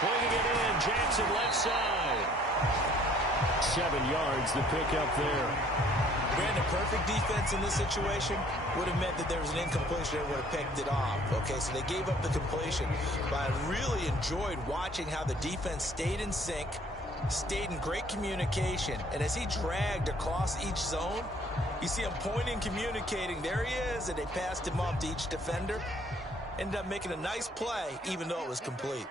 Bringing it in, Jackson left side. 7 yards, the pickup there. Brandon, perfect defense in this situation would have meant that there was an incompletion that would have picked it off. Okay, so they gave up the completion. But I really enjoyed watching how the defense stayed in sync, stayed in great communication, and as he dragged across each zone, you see him pointing, communicating. There he is, and they passed him off to each defender. Ended up making a nice play, even though it was complete.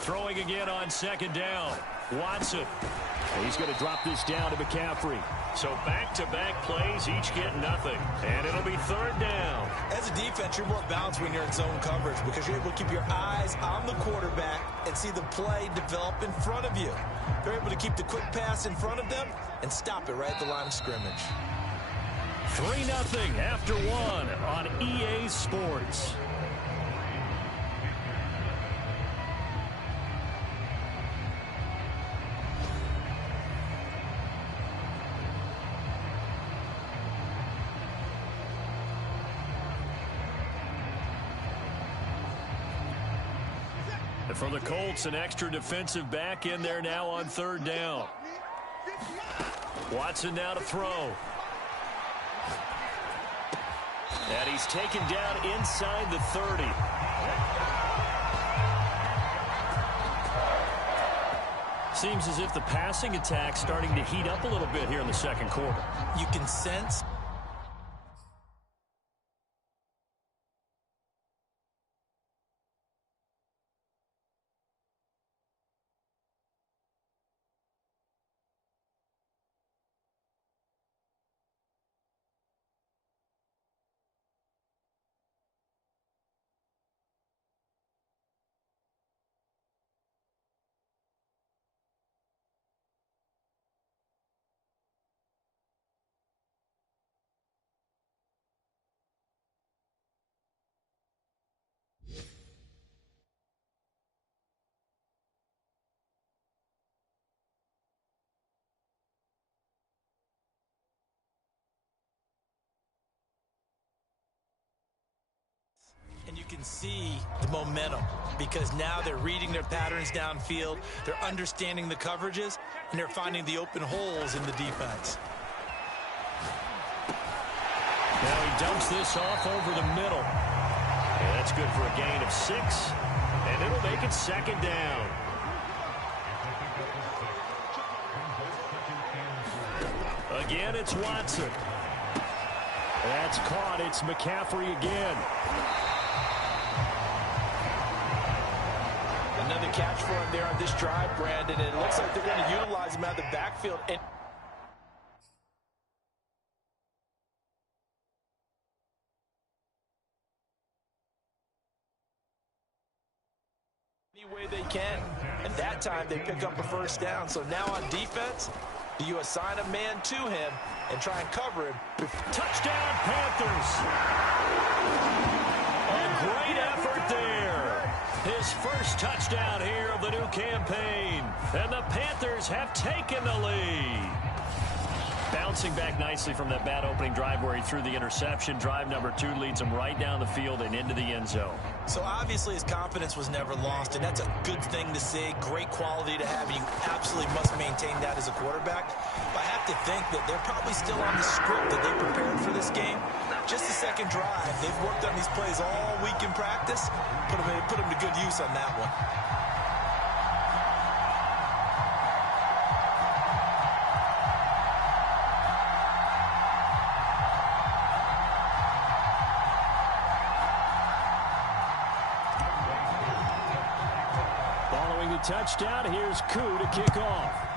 Throwing again on 2nd down. Watson. He's going to drop this down to McCaffrey. So back-to-back plays, each get nothing. And it'll be 3rd down. As a defense, you're more balanced when you're in zone coverage because you're able to keep your eyes on the quarterback and see the play develop in front of you. They're able to keep the quick pass in front of them and stop it right at the line of scrimmage. 3-0 after 1 on EA Sports. For the Colts, an extra defensive back in there now on 3rd down. Watson now to throw. And he's taken down inside the 30. Seems as if the passing attack's starting to heat up a little bit here in the 2nd quarter. You can sense and you can see the momentum because now they're reading their patterns downfield, they're understanding the coverages, and they're finding the open holes in the defense. Now he dumps this off over the middle. And that's good for a gain of 6, and it'll make it 2nd down. Again, it's Watson. That's caught. It's McCaffrey again. Another catch for him there on this drive, Brandon, and it looks like they're going to utilize him out of the backfield. And any way they can, and that time they pick up a 1st down. So now on defense, do you assign a man to him and try and cover him? Touchdown, Panthers! A great effort there. His first touchdown here of the new campaign. And the Panthers have taken the lead. Bouncing back nicely from that bad opening drive where he threw the interception. Drive number 2 leads him right down the field and into the end zone. So obviously his confidence was never lost, and that's a good thing to see. Great quality to have. You absolutely must maintain that as a quarterback. But I have to think that they're probably still on the script that they prepared for this game. Just the 2nd drive. They've worked on these plays all week in practice. Put them to good use on that one. Following the touchdown, here's Koo to kick off.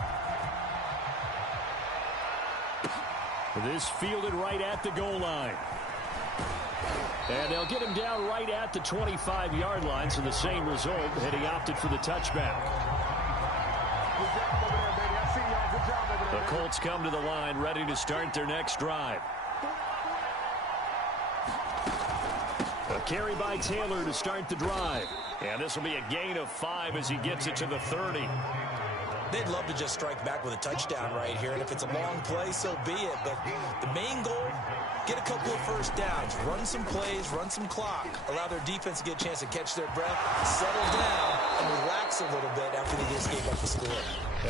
This fielded right at the goal line. And they'll get him down right at the 25-yard line, so the same result, had he opted for the touchback. The Colts come to the line, ready to start their next drive. A carry by Taylor to start the drive. And this will be a gain of 5 as he gets it to the 30. They'd love to just strike back with a touchdown right here, and if it's a long play, so be it. But the main goal, get a couple of 1st downs, run some plays, run some clock, allow their defense to get a chance to catch their breath, settle down, and and relax a little bit after they just gave up the score.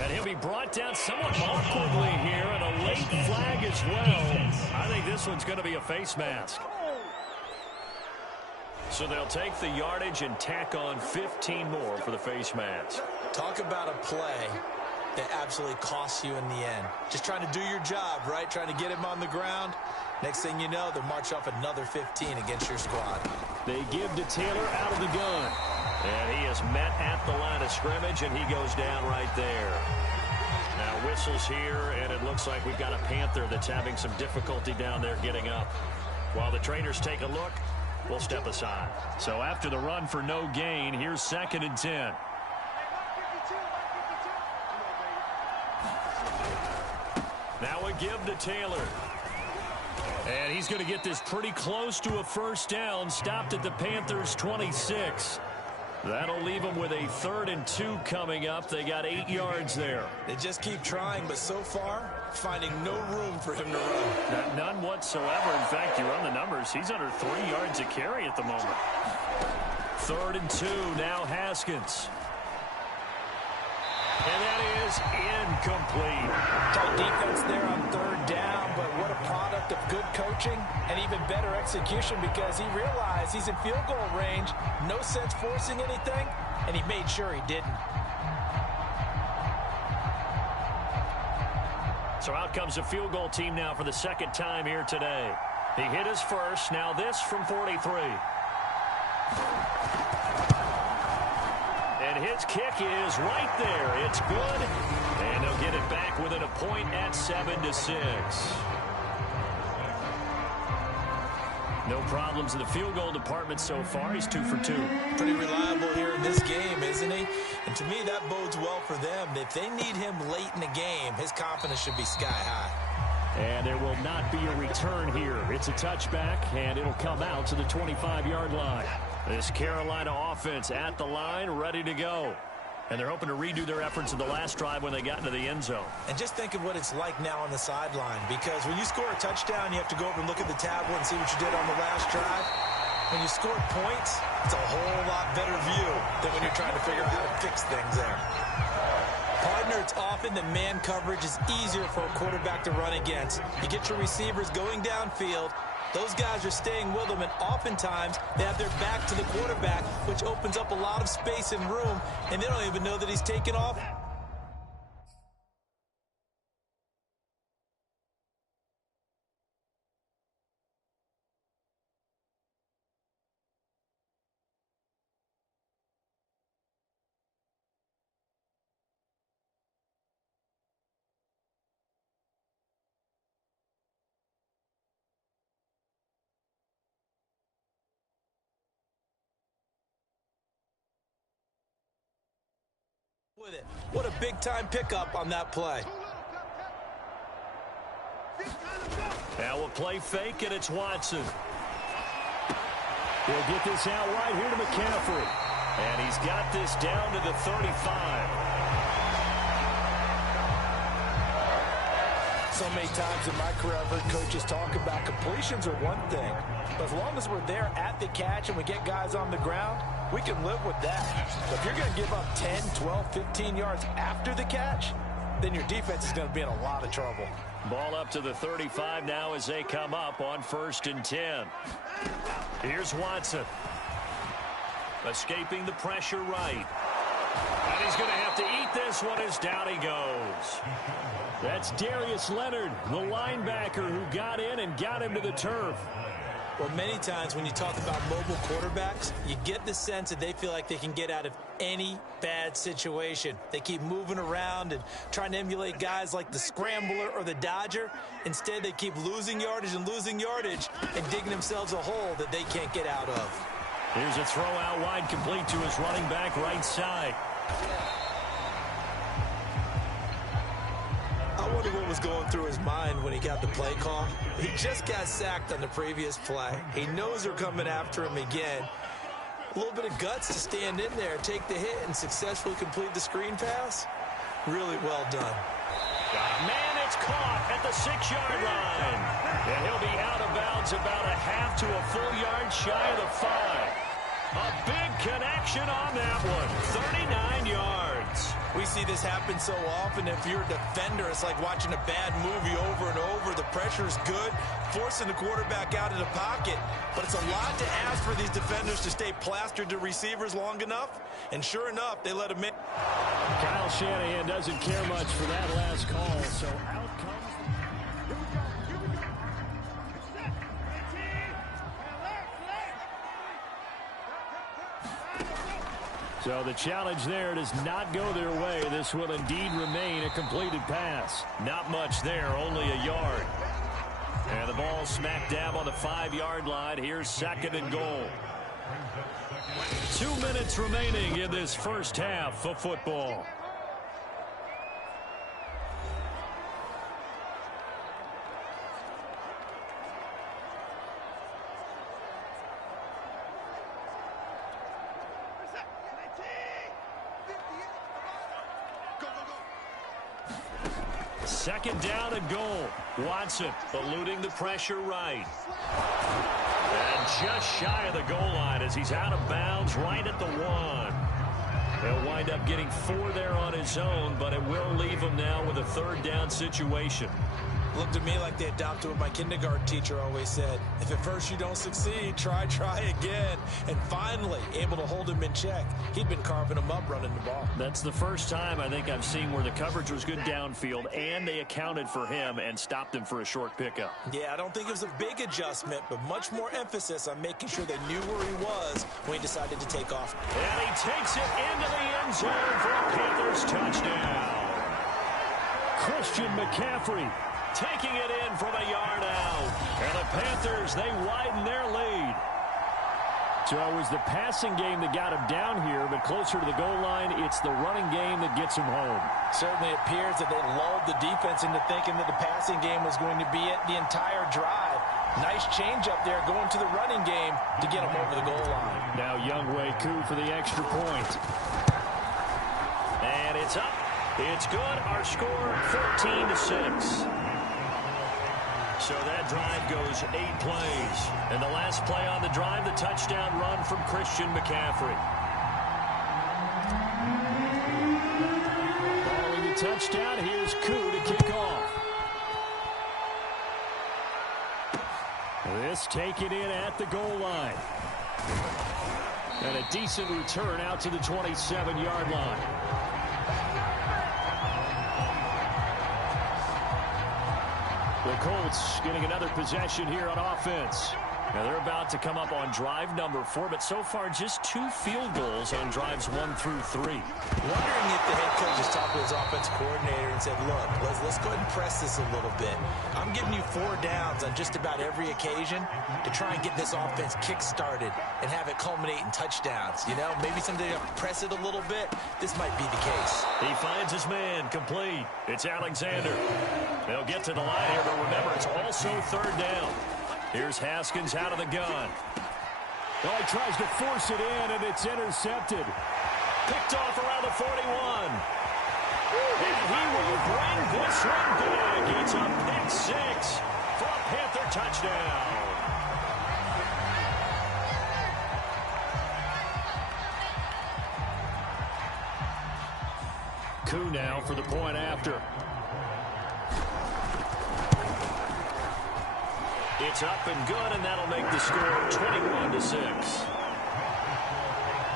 And he'll be brought down somewhat awkwardly here, and a late flag as well. I think this one's going to be a face mask. So they'll take the yardage and tack on 15 more for the face mask. Talk about a play that absolutely costs you in the end. Just trying to do your job, right? Trying to get him on the ground. Next thing you know, they'll march off another 15 against your squad. They give to Taylor out of the gun. And he is met at the line of scrimmage, and he goes down right there. Now whistles here, and it looks like we've got a Panther that's having some difficulty down there getting up. While the trainers take a look, we'll step aside. So after the run for no gain, here's 2nd and 10. Now a give to Taylor. And he's going to get this pretty close to a first down, stopped at the Panthers' 26. That'll leave them with a 3rd and 2 coming up. They got 8 yards there. They just keep trying, but so far, finding no room for him to run. None whatsoever. In fact, you run the numbers. He's under 3 yards a carry at the moment. 3rd and 2, now Haskins. And that is incomplete. Tight defense there on 3rd down, but what a product of good coaching and even better execution, because he realized he's in field goal range. No sense forcing anything, and he made sure he didn't. So out comes the field goal team now for the 2nd time here today. He hit his first. Now this from 43. And his kick is right there. It's good. And they'll get it back within a point at 7-6. No problems in the field goal department so far. He's 2 for 2. Pretty reliable here in this game, isn't he? And to me, that bodes well for them. If they need him late in the game, his confidence should be sky high. And there will not be a return here. It's a touchback, and it'll come out to the 25-yard line. This Carolina offense at the line, ready to go. And they're hoping to redo their efforts in the last drive when they got into the end zone. And just think of what it's like now on the sideline, because when you score a touchdown, you have to go over and look at the tablet and see what you did on the last drive. When you score points, it's a whole lot better view than when you're trying to figure out how to fix things there. Partner, it's often that man coverage is easier for a quarterback to run against. You get your receivers going downfield. Those guys are staying with them, and oftentimes they have their back to the quarterback, which opens up a lot of space and room, and they don't even know that he's taken off. With it. What a big-time pickup on that play. Now a play fake, and it's Watson. He'll get this out right here to McCaffrey. And he's got this down to the 35. So many times in my career, I've heard coaches talk about completions are one thing. But as long as we're there at the catch and we get guys on the ground, we can live with that. But if you're going to give up 10, 12, 15 yards after the catch, then your defense is going to be in a lot of trouble. Ball up to the 35 now as they come up on 1st and 10. Here's Watson. Escaping the pressure right. And he's going to have to eat this one as down he goes. That's Darius Leonard, the linebacker who got in and got him to the turf. Well, many times when you talk about mobile quarterbacks, you get the sense that they feel like they can get out of any bad situation. They keep moving around and trying to emulate guys like the Scrambler or the Dodger. Instead, they keep losing yardage and digging themselves a hole that they can't get out of. Here's a throw out wide, complete to his running back right side. I wonder what was going through his mind when he got the play call. He just got sacked on the previous play. He knows they're coming after him again. A little bit of guts to stand in there, take the hit, and successfully complete the screen pass. Really well done. Man, it's caught at the 6-yard line. And he'll be out of bounds about a half to a full yard shy of the 5. A big connection on that one. 39 yards. We see this happen so often. If you're a defender, it's like watching a bad movie over and over. The pressure is good, forcing the quarterback out of the pocket. But it's a lot to ask for these defenders to stay plastered to receivers long enough. And sure enough, they let him in. Kyle Shanahan doesn't care much for that last call, so out comes. So the challenge there does not go their way. This will indeed remain a completed pass. Not much there, only a yard. And the ball smack dab on the 5-yard line. Here's 2nd and goal. 2 minutes remaining in this first half of football. Second down and goal. Watson eluding the pressure right. And just shy of the goal line as he's out of bounds right at the 1. He'll wind up getting 4 there on his own, but it will leave him now with a 3rd down situation. Looked to me like they adopted what my kindergarten teacher always said. If at first you don't succeed, try again. And finally, able to hold him in check. He'd been carving him up running the ball. That's the first time I think I've seen where the coverage was good downfield and they accounted for him and stopped him for a short pickup. Yeah, I don't think it was a big adjustment, but much more emphasis on making sure they knew where he was when he decided to take off. And he takes it into the end zone for a Panthers touchdown. Christian McCaffrey taking it in from a yard out. And the Panthers, they widen their lead. So it was the passing game that got him down here, but closer to the goal line, it's the running game that gets him home. Certainly appears that they lulled the defense into thinking that the passing game was going to be it the entire drive. Nice change up there going to the running game to get him over the goal line. Now Younghoe Koo for the extra point. And it's up. It's good. Our score, 14-6. So that drive goes 8 plays. And the last play on the drive, the touchdown run from Christian McCaffrey. Following the touchdown, here's Koo to kick off. This taken in at the goal line. And a decent return out to the 27-yard line. The Colts getting another possession here on offense. Now they're about to come up on drive number 4, but so far just 2 field goals on drives 1 through 3. Wondering if the head coach has talked to his offense coordinator and said, look, let's go ahead and press this a little bit. I'm giving you 4 downs on just about every occasion to try and get this offense kick-started and have it culminate in touchdowns. You know, maybe someday to press it a little bit. This might be the case. He finds his man complete. It's Alexander. They'll get to the line here, but remember, it's also 3rd down. Here's Haskins out of the gun. Oh, he tries to force it in, and it's intercepted. Picked off around the 41. And he will bring this one big. It's a pick 6 for a Panther touchdown. Koo now for the point after. It's up and good, and that'll make the score 21-6.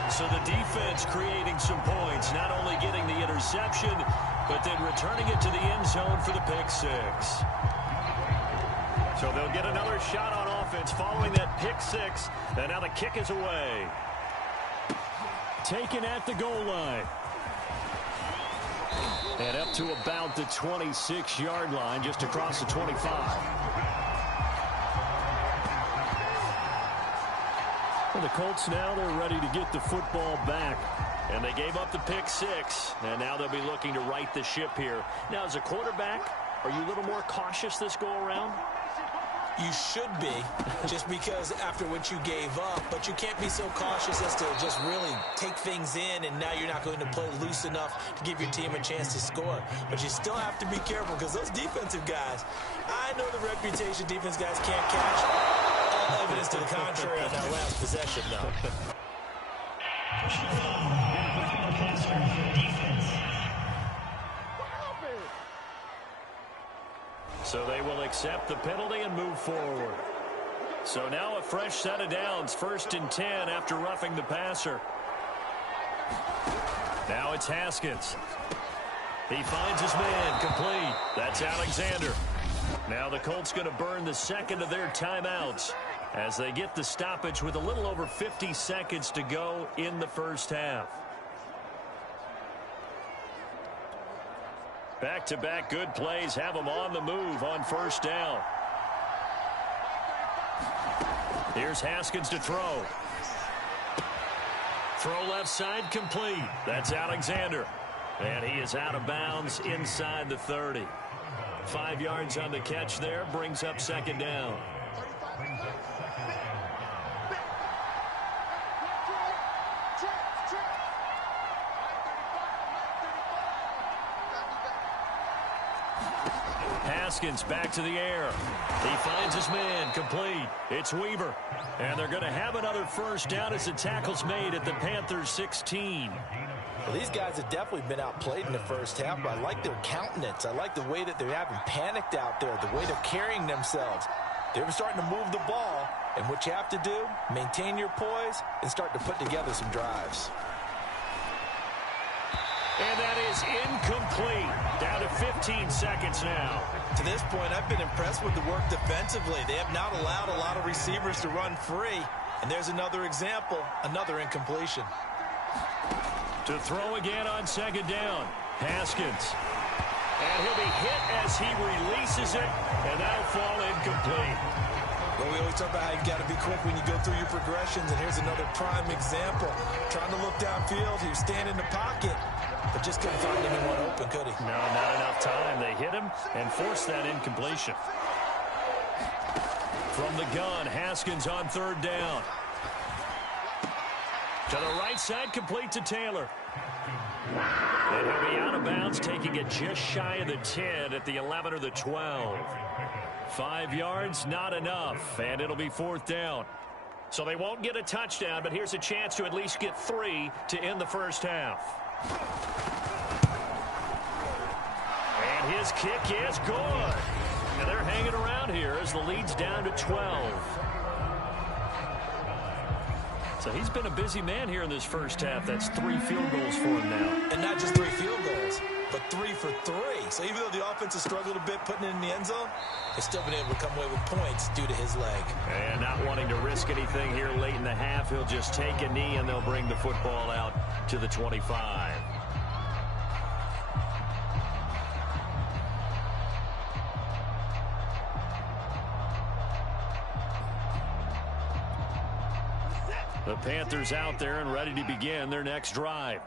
So the defense creating some points, not only getting the interception, but then returning it to the end zone for the pick 6. So they'll get another shot on offense following that pick 6, and now the kick is away. Taken at the goal line. And up to about the 26-yard line, just across the 25. Well, the Colts now, they're ready to get the football back. And they gave up the pick 6, and now they'll be looking to right the ship here. Now, as a quarterback, are you a little more cautious this go-around? You should be, just because after what you gave up, but you can't be so cautious as to just really take things in, and now you're not going to play loose enough to give your team a chance to score. But you still have to be careful, because those defensive guys, I know the reputation defense guys can't catch. All evidence to the contrary on that last possession, though. So they will accept the penalty and move forward. So now a fresh set of downs, 1st and 10 after roughing the passer. Now it's Haskins. He finds his man, complete. That's Alexander. Now the Colts going to burn the second of their timeouts as they get the stoppage with a little over 50 seconds to go in the first half. Back-to-back good plays have them on the move on 1st down. Here's Haskins to throw. Throw left side complete. That's Alexander. And he is out of bounds inside the 30. 5 yards on the catch there, brings up 2nd down. Haskins back to the air. He finds his man, complete. It's Weaver. And they're going to have another 1st down as the tackle's made at the Panthers 16. Well, these guys have definitely been outplayed in the first half, but I like their countenance. I like the way that they're having panicked out there, the way they're carrying themselves. They're starting to move the ball, and what you have to do, maintain your poise and start to put together some drives. And that is incomplete. Down to 15 seconds now. To this point, I've been impressed with the work defensively. They have not allowed a lot of receivers to run free. And there's another example, another incompletion. To throw again on 2nd down. Haskins. And he'll be hit as he releases it, and that'll fall incomplete. Well, we always talk about how you got to be quick when you go through your progressions, and here's another prime example. Trying to look downfield, he was standing in the pocket, but just couldn't find anyone open, could he? No, not enough time. They hit him and forced that incompletion. From the gun, Haskins on 3rd down. To the right side, complete to Taylor. And he'll be out of bounds, taking it just shy of the 10 at the 11 or the 12. 5 yards, not enough, and it'll be 4th down. So they won't get a touchdown, but here's a chance to at least get 3 to end the first half. And his kick is good. And they're hanging around here as the lead's down to 12. So he's been a busy man here in this first half. That's 3 field goals for him now. And not just 3 field goals, but 3 for 3. So even though the offense has struggled a bit putting it in the end zone, they've still been able to come away with points due to his leg. And not wanting to risk anything here late in the half, he'll just take a knee and they'll bring the football out to the 25. The Panthers out there and ready to begin their next drive.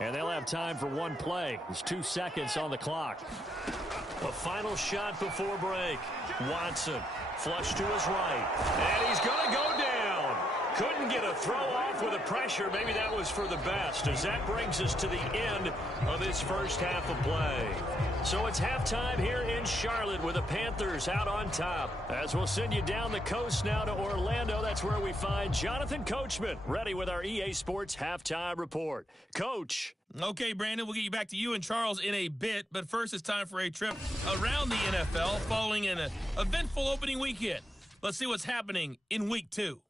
And they'll have time for 1 play. There's 2 seconds on the clock. A final shot before break. Watson, flush to his right. And he's going to go down. Couldn't get a throw off with the pressure. Maybe that was for the best, as that brings us to the end of this first half of play. So it's halftime here in Charlotte with the Panthers out on top. As we'll send you down the coast now to Orlando, that's where we find Jonathan Coachman ready with our EA Sports Halftime Report. Coach. Okay, Brandon, we'll get you back to you and Charles in a bit, but first it's time for a trip around the NFL following an eventful opening weekend. Let's see what's happening in Week 2.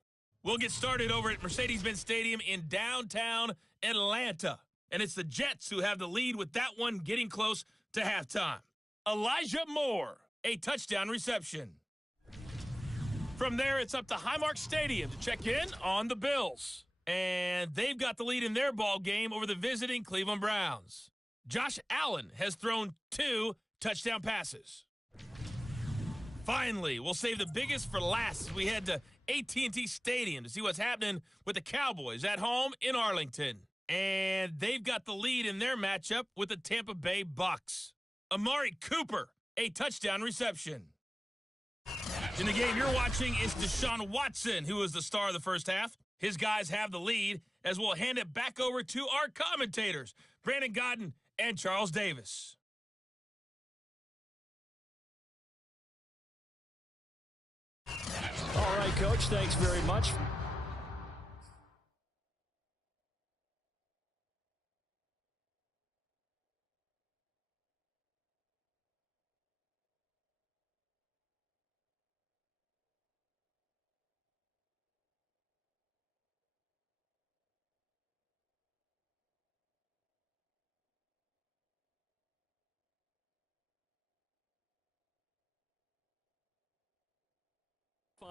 We'll get started over at Mercedes-Benz Stadium in downtown Atlanta. And it's the Jets who have the lead with that one getting close to halftime. Elijah Moore, a touchdown reception. From there, it's up to Highmark Stadium to check in on the Bills. And they've got the lead in their ball game over the visiting Cleveland Browns. Josh Allen has thrown 2 touchdown passes. Finally, we'll save the biggest for last as we head to AT&T Stadium to see what's happening with the Cowboys at home in Arlington. And they've got the lead in their matchup with the Tampa Bay Bucks. Amari Cooper, a touchdown reception. In the game you're watching is Deshaun Watson, who was the star of the first half. His guys have the lead as we'll hand it back over to our commentators, Brandon Godden and Charles Davis. All right, Coach, thanks very much.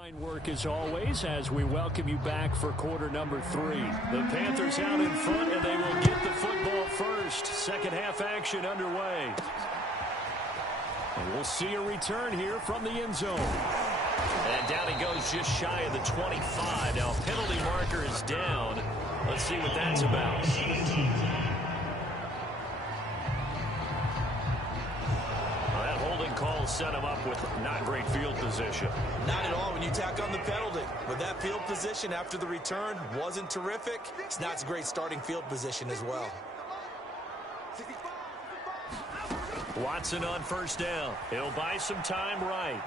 Fine work as always as we welcome you back for quarter number 3. The Panthers out in front, and they will get the football first. Second half action underway. And we'll see a return here from the end zone. And down he goes just shy of the 25. Now penalty marker is down. Let's see what that's about. That holding call set him up with not great field position. Not at all when you tack on the penalty. But that field position after the return wasn't terrific. It's not a great starting field position as well. Watson on first down. He'll buy some time right.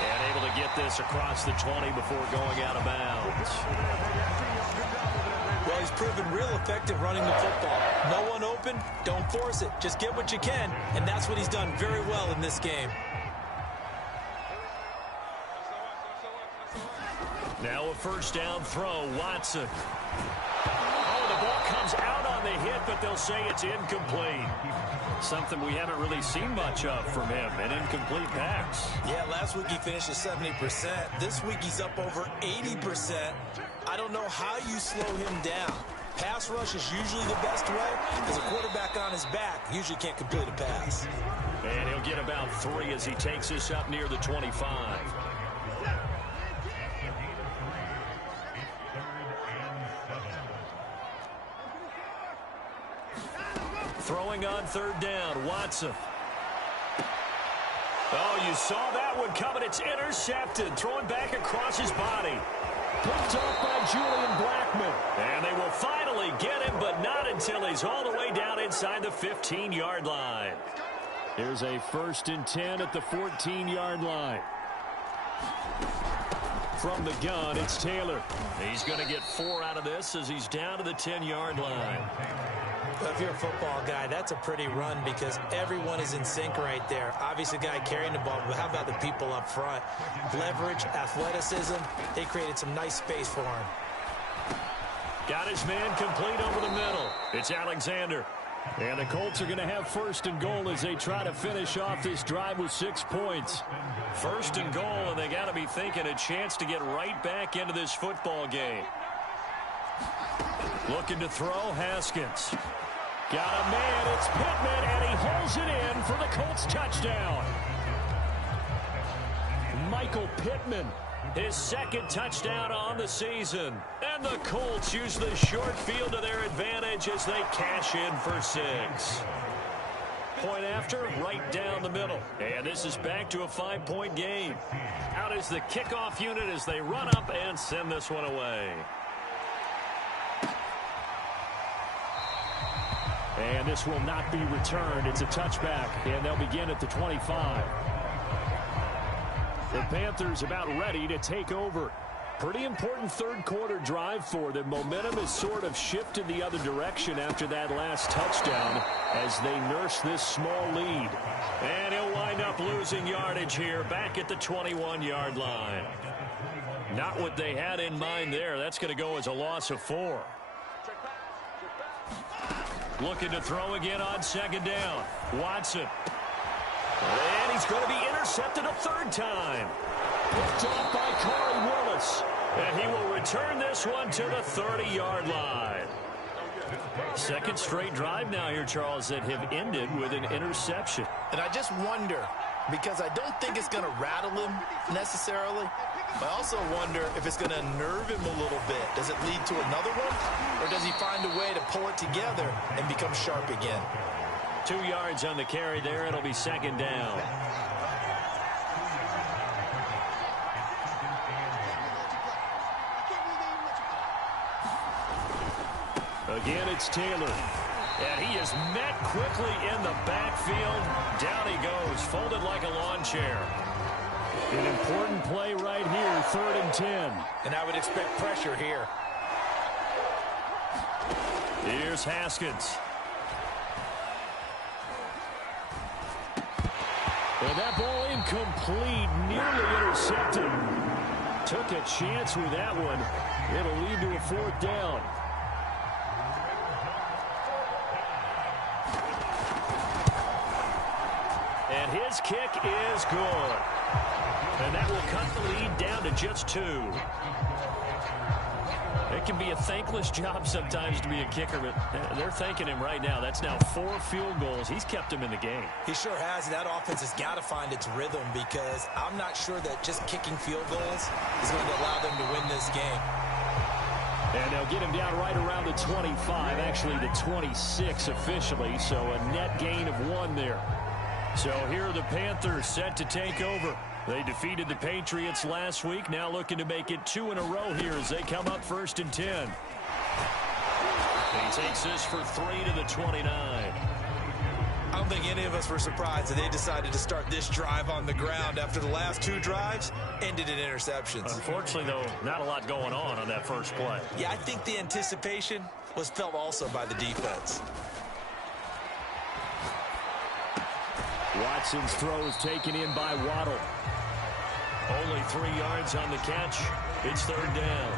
And able to get this across the 20 before going out of bounds. Well, he's proven real effective running the football. No one open, don't force it. Just get what you can, and that's what he's done very well in this game. Now a first down throw, Watson. Oh, the ball comes out on the hit, but they'll say it's incomplete. Something we haven't really seen much of from him, an incomplete pass. Yeah, last week he finished at 70%. This week he's up over 80%. I don't know how you slow him down. Pass rush is usually the best way because a quarterback on his back usually can't complete a pass. And he'll get about 3 as he takes this up near the 25. Throwing on third down, Watson. Oh, you saw that one coming. It's intercepted. Throwing back across his body. Picked off by Julian Blackmon. And they will finally get him, but not until he's all the way down inside the 15-yard line. Here's a 1st and 10 at the 14-yard line. From the gun, it's Taylor. He's going to get 4 out of this as he's down to the 10-yard line. If you're a football guy, that's a pretty run because everyone is in sync right there. Obviously, the guy carrying the ball, but how about the people up front? Leverage, athleticism, they created some nice space for him. Got his man complete over the middle. It's Alexander. And the Colts are going to have 1st and goal as they try to finish off this drive with 6 points. 1st and goal, and they got to be thinking a chance to get right back into this football game. Looking to throw, Haskins. Got a man, it's Pittman, and he holds it in for the Colts touchdown. Michael Pittman, his 2nd touchdown on the season. And the Colts use the short field to their advantage as they cash in for 6. Point after, right down the middle. And this is back to a 5-point game. Out is the kickoff unit as they run up and send this one away. And this will not be returned. It's a touchback, and they'll begin at the 25. The Panthers about ready to take over. Pretty important 3rd quarter drive for them. Momentum has sort of shifted the other direction after that last touchdown as they nurse this small lead. And he'll wind up losing yardage here back at the 21-yard line. Not what they had in mind there. That's going to go as a loss of 4. Looking to throw again on 2nd down. Watson. And he's going to be intercepted a 3rd time. Picked off by Corey Willis. And he will return this one to the 30-yard line. 2nd straight drive now here, Charles, that have ended with an interception. And I just wonder, because I don't think it's going to rattle him necessarily, but I also wonder if it's going to nerve him a little bit. Does it lead to another one? Or does he find a way to pull it together and become sharp again? 2 yards on the carry there. It'll be 2nd down. Again, it's Taylor. And he is met quickly in the backfield. Down he goes, folded like a lawn chair. An important play right here, 3rd and 10. And I would expect pressure here. Here's Haskins. And that ball incomplete, nearly intercepted. Took a chance with that one. It'll lead to a 4th down. And his kick is good. And that will cut the lead down to just 2. It can be a thankless job sometimes to be a kicker, but they're thanking him right now. That's now 4 field goals. He's kept him in the game. He sure has, and that offense has got to find its rhythm because I'm not sure that just kicking field goals is going to allow them to win this game. And they'll get him down right around the 25, actually the 26 officially, so a net gain of 1 there. So here are the Panthers set to take over. They defeated the Patriots last week, now looking to make it 2 in a row here as they come up 1st and 10. He takes this for 3 to the 29. I don't think any of us were surprised that they decided to start this drive on the ground after the last 2 drives ended in interceptions. Unfortunately, though, not a lot going on that first play. Yeah, I think the anticipation was felt also by the defense. Watson's throw is taken in by Waddle. Only 3 yards on the catch. It's 3rd down.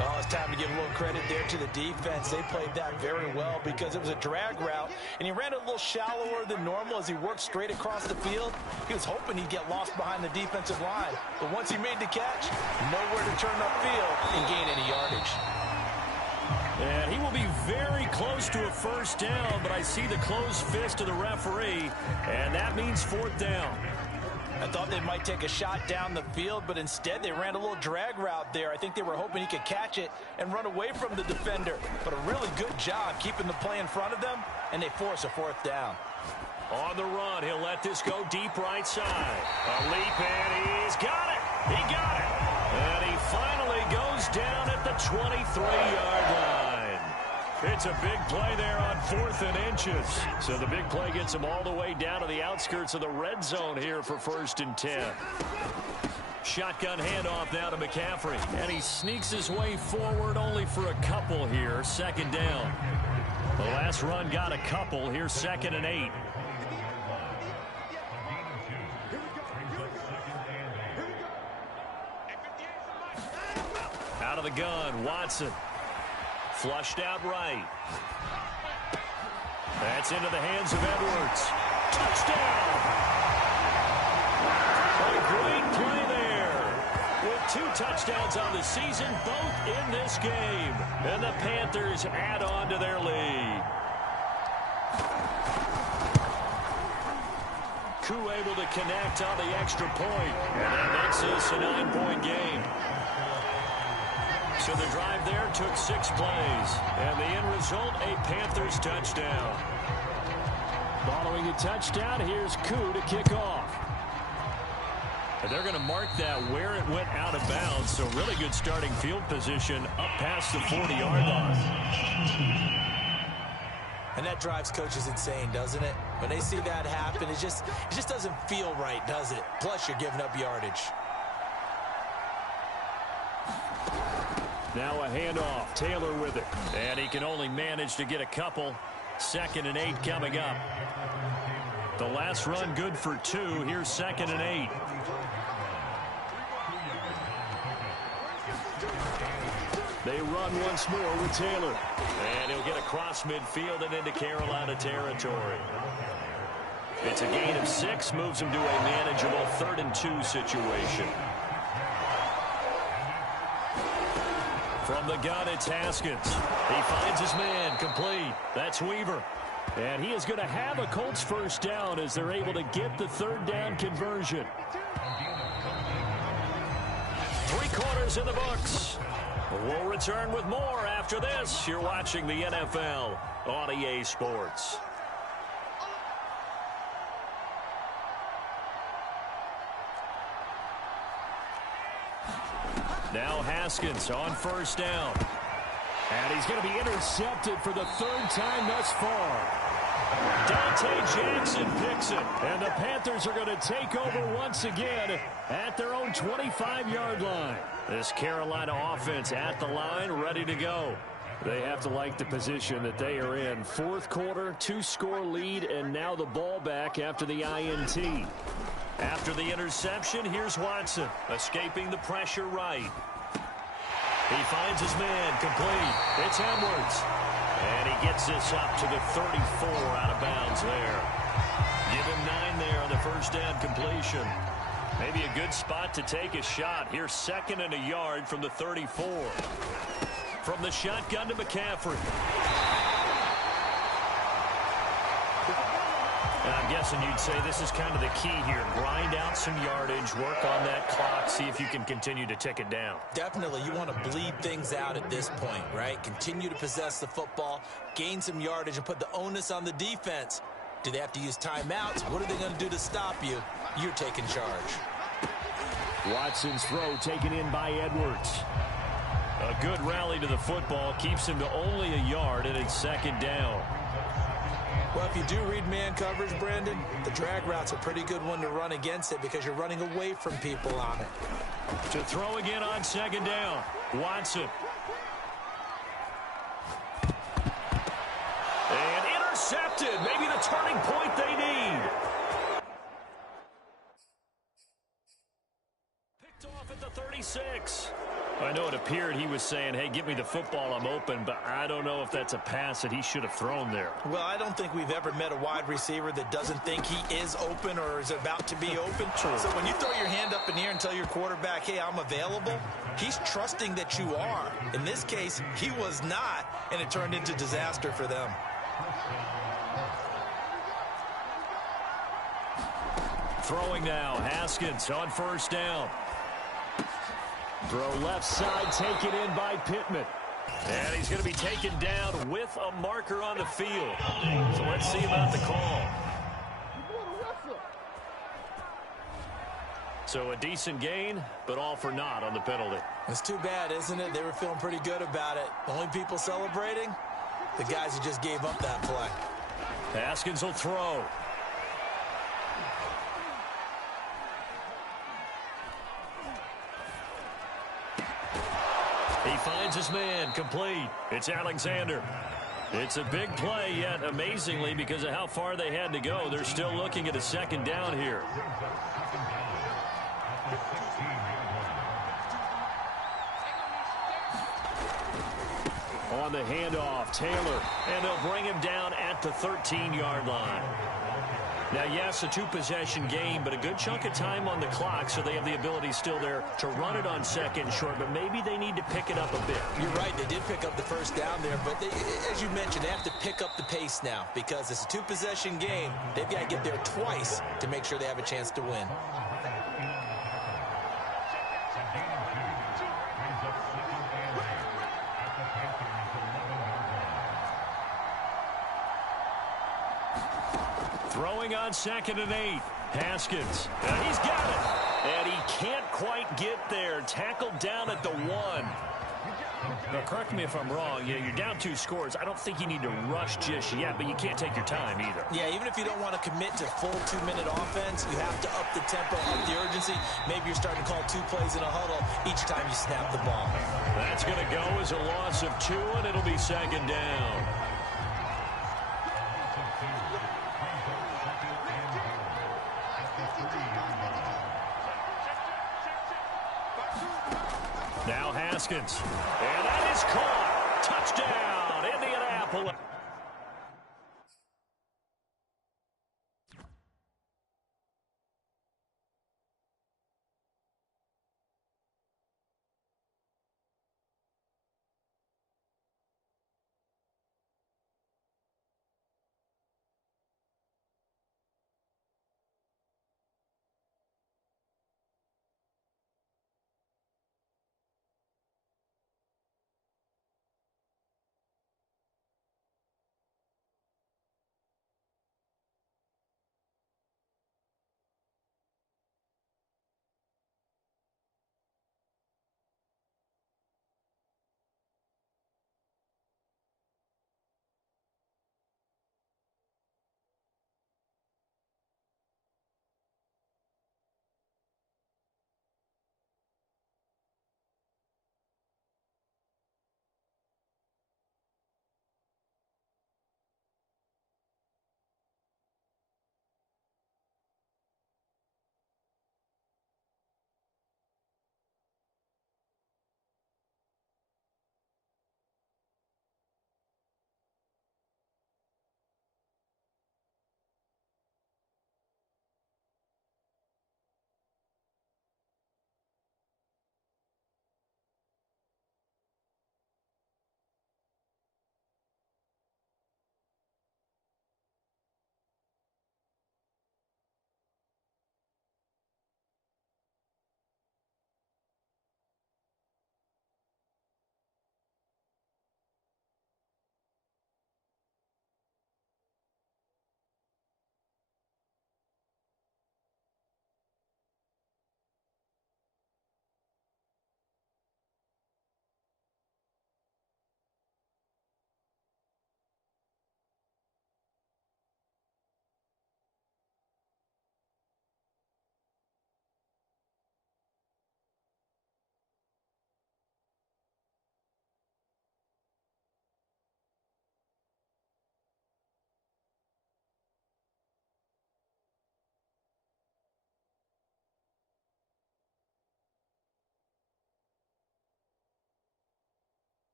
Oh, it's time to give a little credit there to the defense. They played that very well because it was a drag route, and he ran it a little shallower than normal as he worked straight across the field. He was hoping he'd get lost behind the defensive line. But once he made the catch, nowhere to turn upfield and gain any yardage. And he will be very close to a 1st down, but I see the closed fist of the referee, and that means 4th down. I thought they might take a shot down the field, but instead they ran a little drag route there. I think they were hoping he could catch it and run away from the defender. But a really good job keeping the play in front of them, and they force a 4th down. On the run, he'll let this go deep right side. A leap, and he's got it. He got it. And he finally goes down at the 23-yard line. It's a big play there on 4th and inches. So the big play gets him all the way down to the outskirts of the red zone here for 1st and 10. Shotgun handoff now to McCaffrey. And he sneaks his way forward only for a couple here. 2nd down. The last run got a couple. Here's 2nd and 8. Out of the gun, Watson. Flushed out right. That's into the hands of Edwards. Touchdown! A great play there. With 2 touchdowns on the season, both in this game. And the Panthers add on to their lead. Koo able to connect on the extra point. And that makes this a 9-point game. So the drive there took 6 plays. And the end result, a Panthers touchdown. Following the touchdown, here's Koo to kick off. And they're going to mark that where it went out of bounds. So really good starting field position up past the 40-yard line. And that drives coaches insane, doesn't it? When they see that happen, it just doesn't feel right, does it? Plus, you're giving up yardage. Now a handoff. Taylor with it. And he can only manage to get a couple. 2nd and 8 coming up. The last run good for 2. Here's 2nd and 8. They run once more with Taylor. And he'll get across midfield and into Carolina territory. It's a gain of 6. Moves him to a manageable 3rd and 2 situation. From the gun, it's Haskins. He finds his man, complete. That's Weaver. And he is going to have a Colts 1st down as they're able to get the 3rd down conversion. 3 quarters in the books. We'll return with more after this. You're watching the NFL on EA Sports. Now Haskins on 1st down. And he's going to be intercepted for the 3rd time thus far. Dante Jackson picks it. And the Panthers are going to take over once again at their own 25-yard line. This Carolina offense at the line, ready to go. They have to like the position that they are in. 4th quarter, 2-score lead, and now the ball back after the INT. After the interception, here's Watson, escaping the pressure right. He finds his man, complete. It's Edwards. And he gets this up to the 34 out of bounds there. Give him 9 there on the first down completion. Maybe a good spot to take a shot. Here's 2nd and a yard from the 34. From the shotgun to McCaffrey. And I'm guessing you'd say this is kind of the key here. Grind out some yardage, work on that clock, see if you can continue to tick it down. Definitely, you want to bleed things out at this point, right? Continue to possess the football, gain some yardage, and put the onus on the defense. Do they have to use timeouts? What are they going to do to stop you? You're taking charge. Watson's throw taken in by Edwards. A good rally to the football keeps him to only a yard, and it's 2nd down. Well, if you do read man coverage, Brandon, the drag route's a pretty good one to run against it because you're running away from people on it. To throw again on 2nd down, Watson. And intercepted. Maybe the turning point they need. Picked off at the 36. I know it appeared he was saying, hey, give me the football, I'm open, but I don't know if that's a pass that he should have thrown there. Well, I don't think we've ever met a wide receiver that doesn't think he is open or is about to be open. True. So when you throw your hand up in the air and tell your quarterback, hey, I'm available, he's trusting that you are. In this case, he was not, and it turned into disaster for them. Throwing now, Haskins on 1st down. Throw left side, taken in by Pittman. And he's going to be taken down with a marker on the field. So let's see about the call. So a decent gain, but all for naught on the penalty. It's too bad, isn't it? They were feeling pretty good about it. The only people celebrating, the guys who just gave up that play. Haskins will throw. He finds his man, complete. It's Alexander. It's a big play, yet amazingly, because of how far they had to go, they're still looking at a 2nd down here. On the handoff, Taylor, and they'll bring him down at the 13-yard line. Now, yes, a 2-possession game, but a good chunk of time on the clock, so they have the ability still there to run it on 2nd and short, but maybe they need to pick it up a bit. You're right, they did pick up the 1st down there, but they, as you mentioned, they have to pick up the pace now because it's a 2-possession game. They've got to get there twice to make sure they have a chance to win. Throwing on 2nd and 8. Haskins. And he's got it. And he can't quite get there. Tackled down at the 1. Now, correct me if I'm wrong. Yeah, you're down 2 scores. I don't think you need to rush just yet, but you can't take your time either. Yeah, even if you don't want to commit to full 2-minute offense, you have to up the tempo, up the urgency. Maybe you're starting to call 2 plays in a huddle each time you snap the ball. That's going to go as a loss of 2, and it'll be 2nd down. Now Haskins. And that is caught. Touchdown, Indianapolis.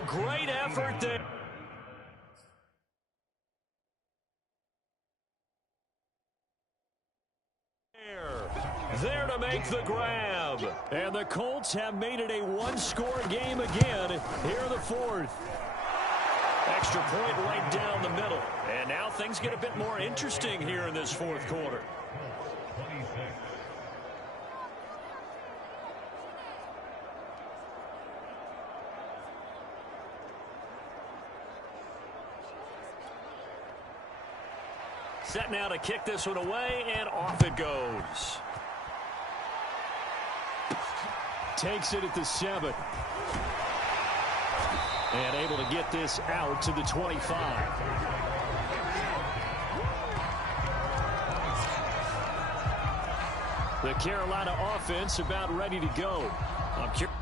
a great effort there. There to make the grab. And the Colts have made it a one-score game again here in the fourth. Extra point right down the middle. And now things get a bit more interesting here in this fourth quarter. Set now to kick this one away, and off it goes. Takes it at the 7. And able to get this out to the 25. The Carolina offense about ready to go. I'm curious.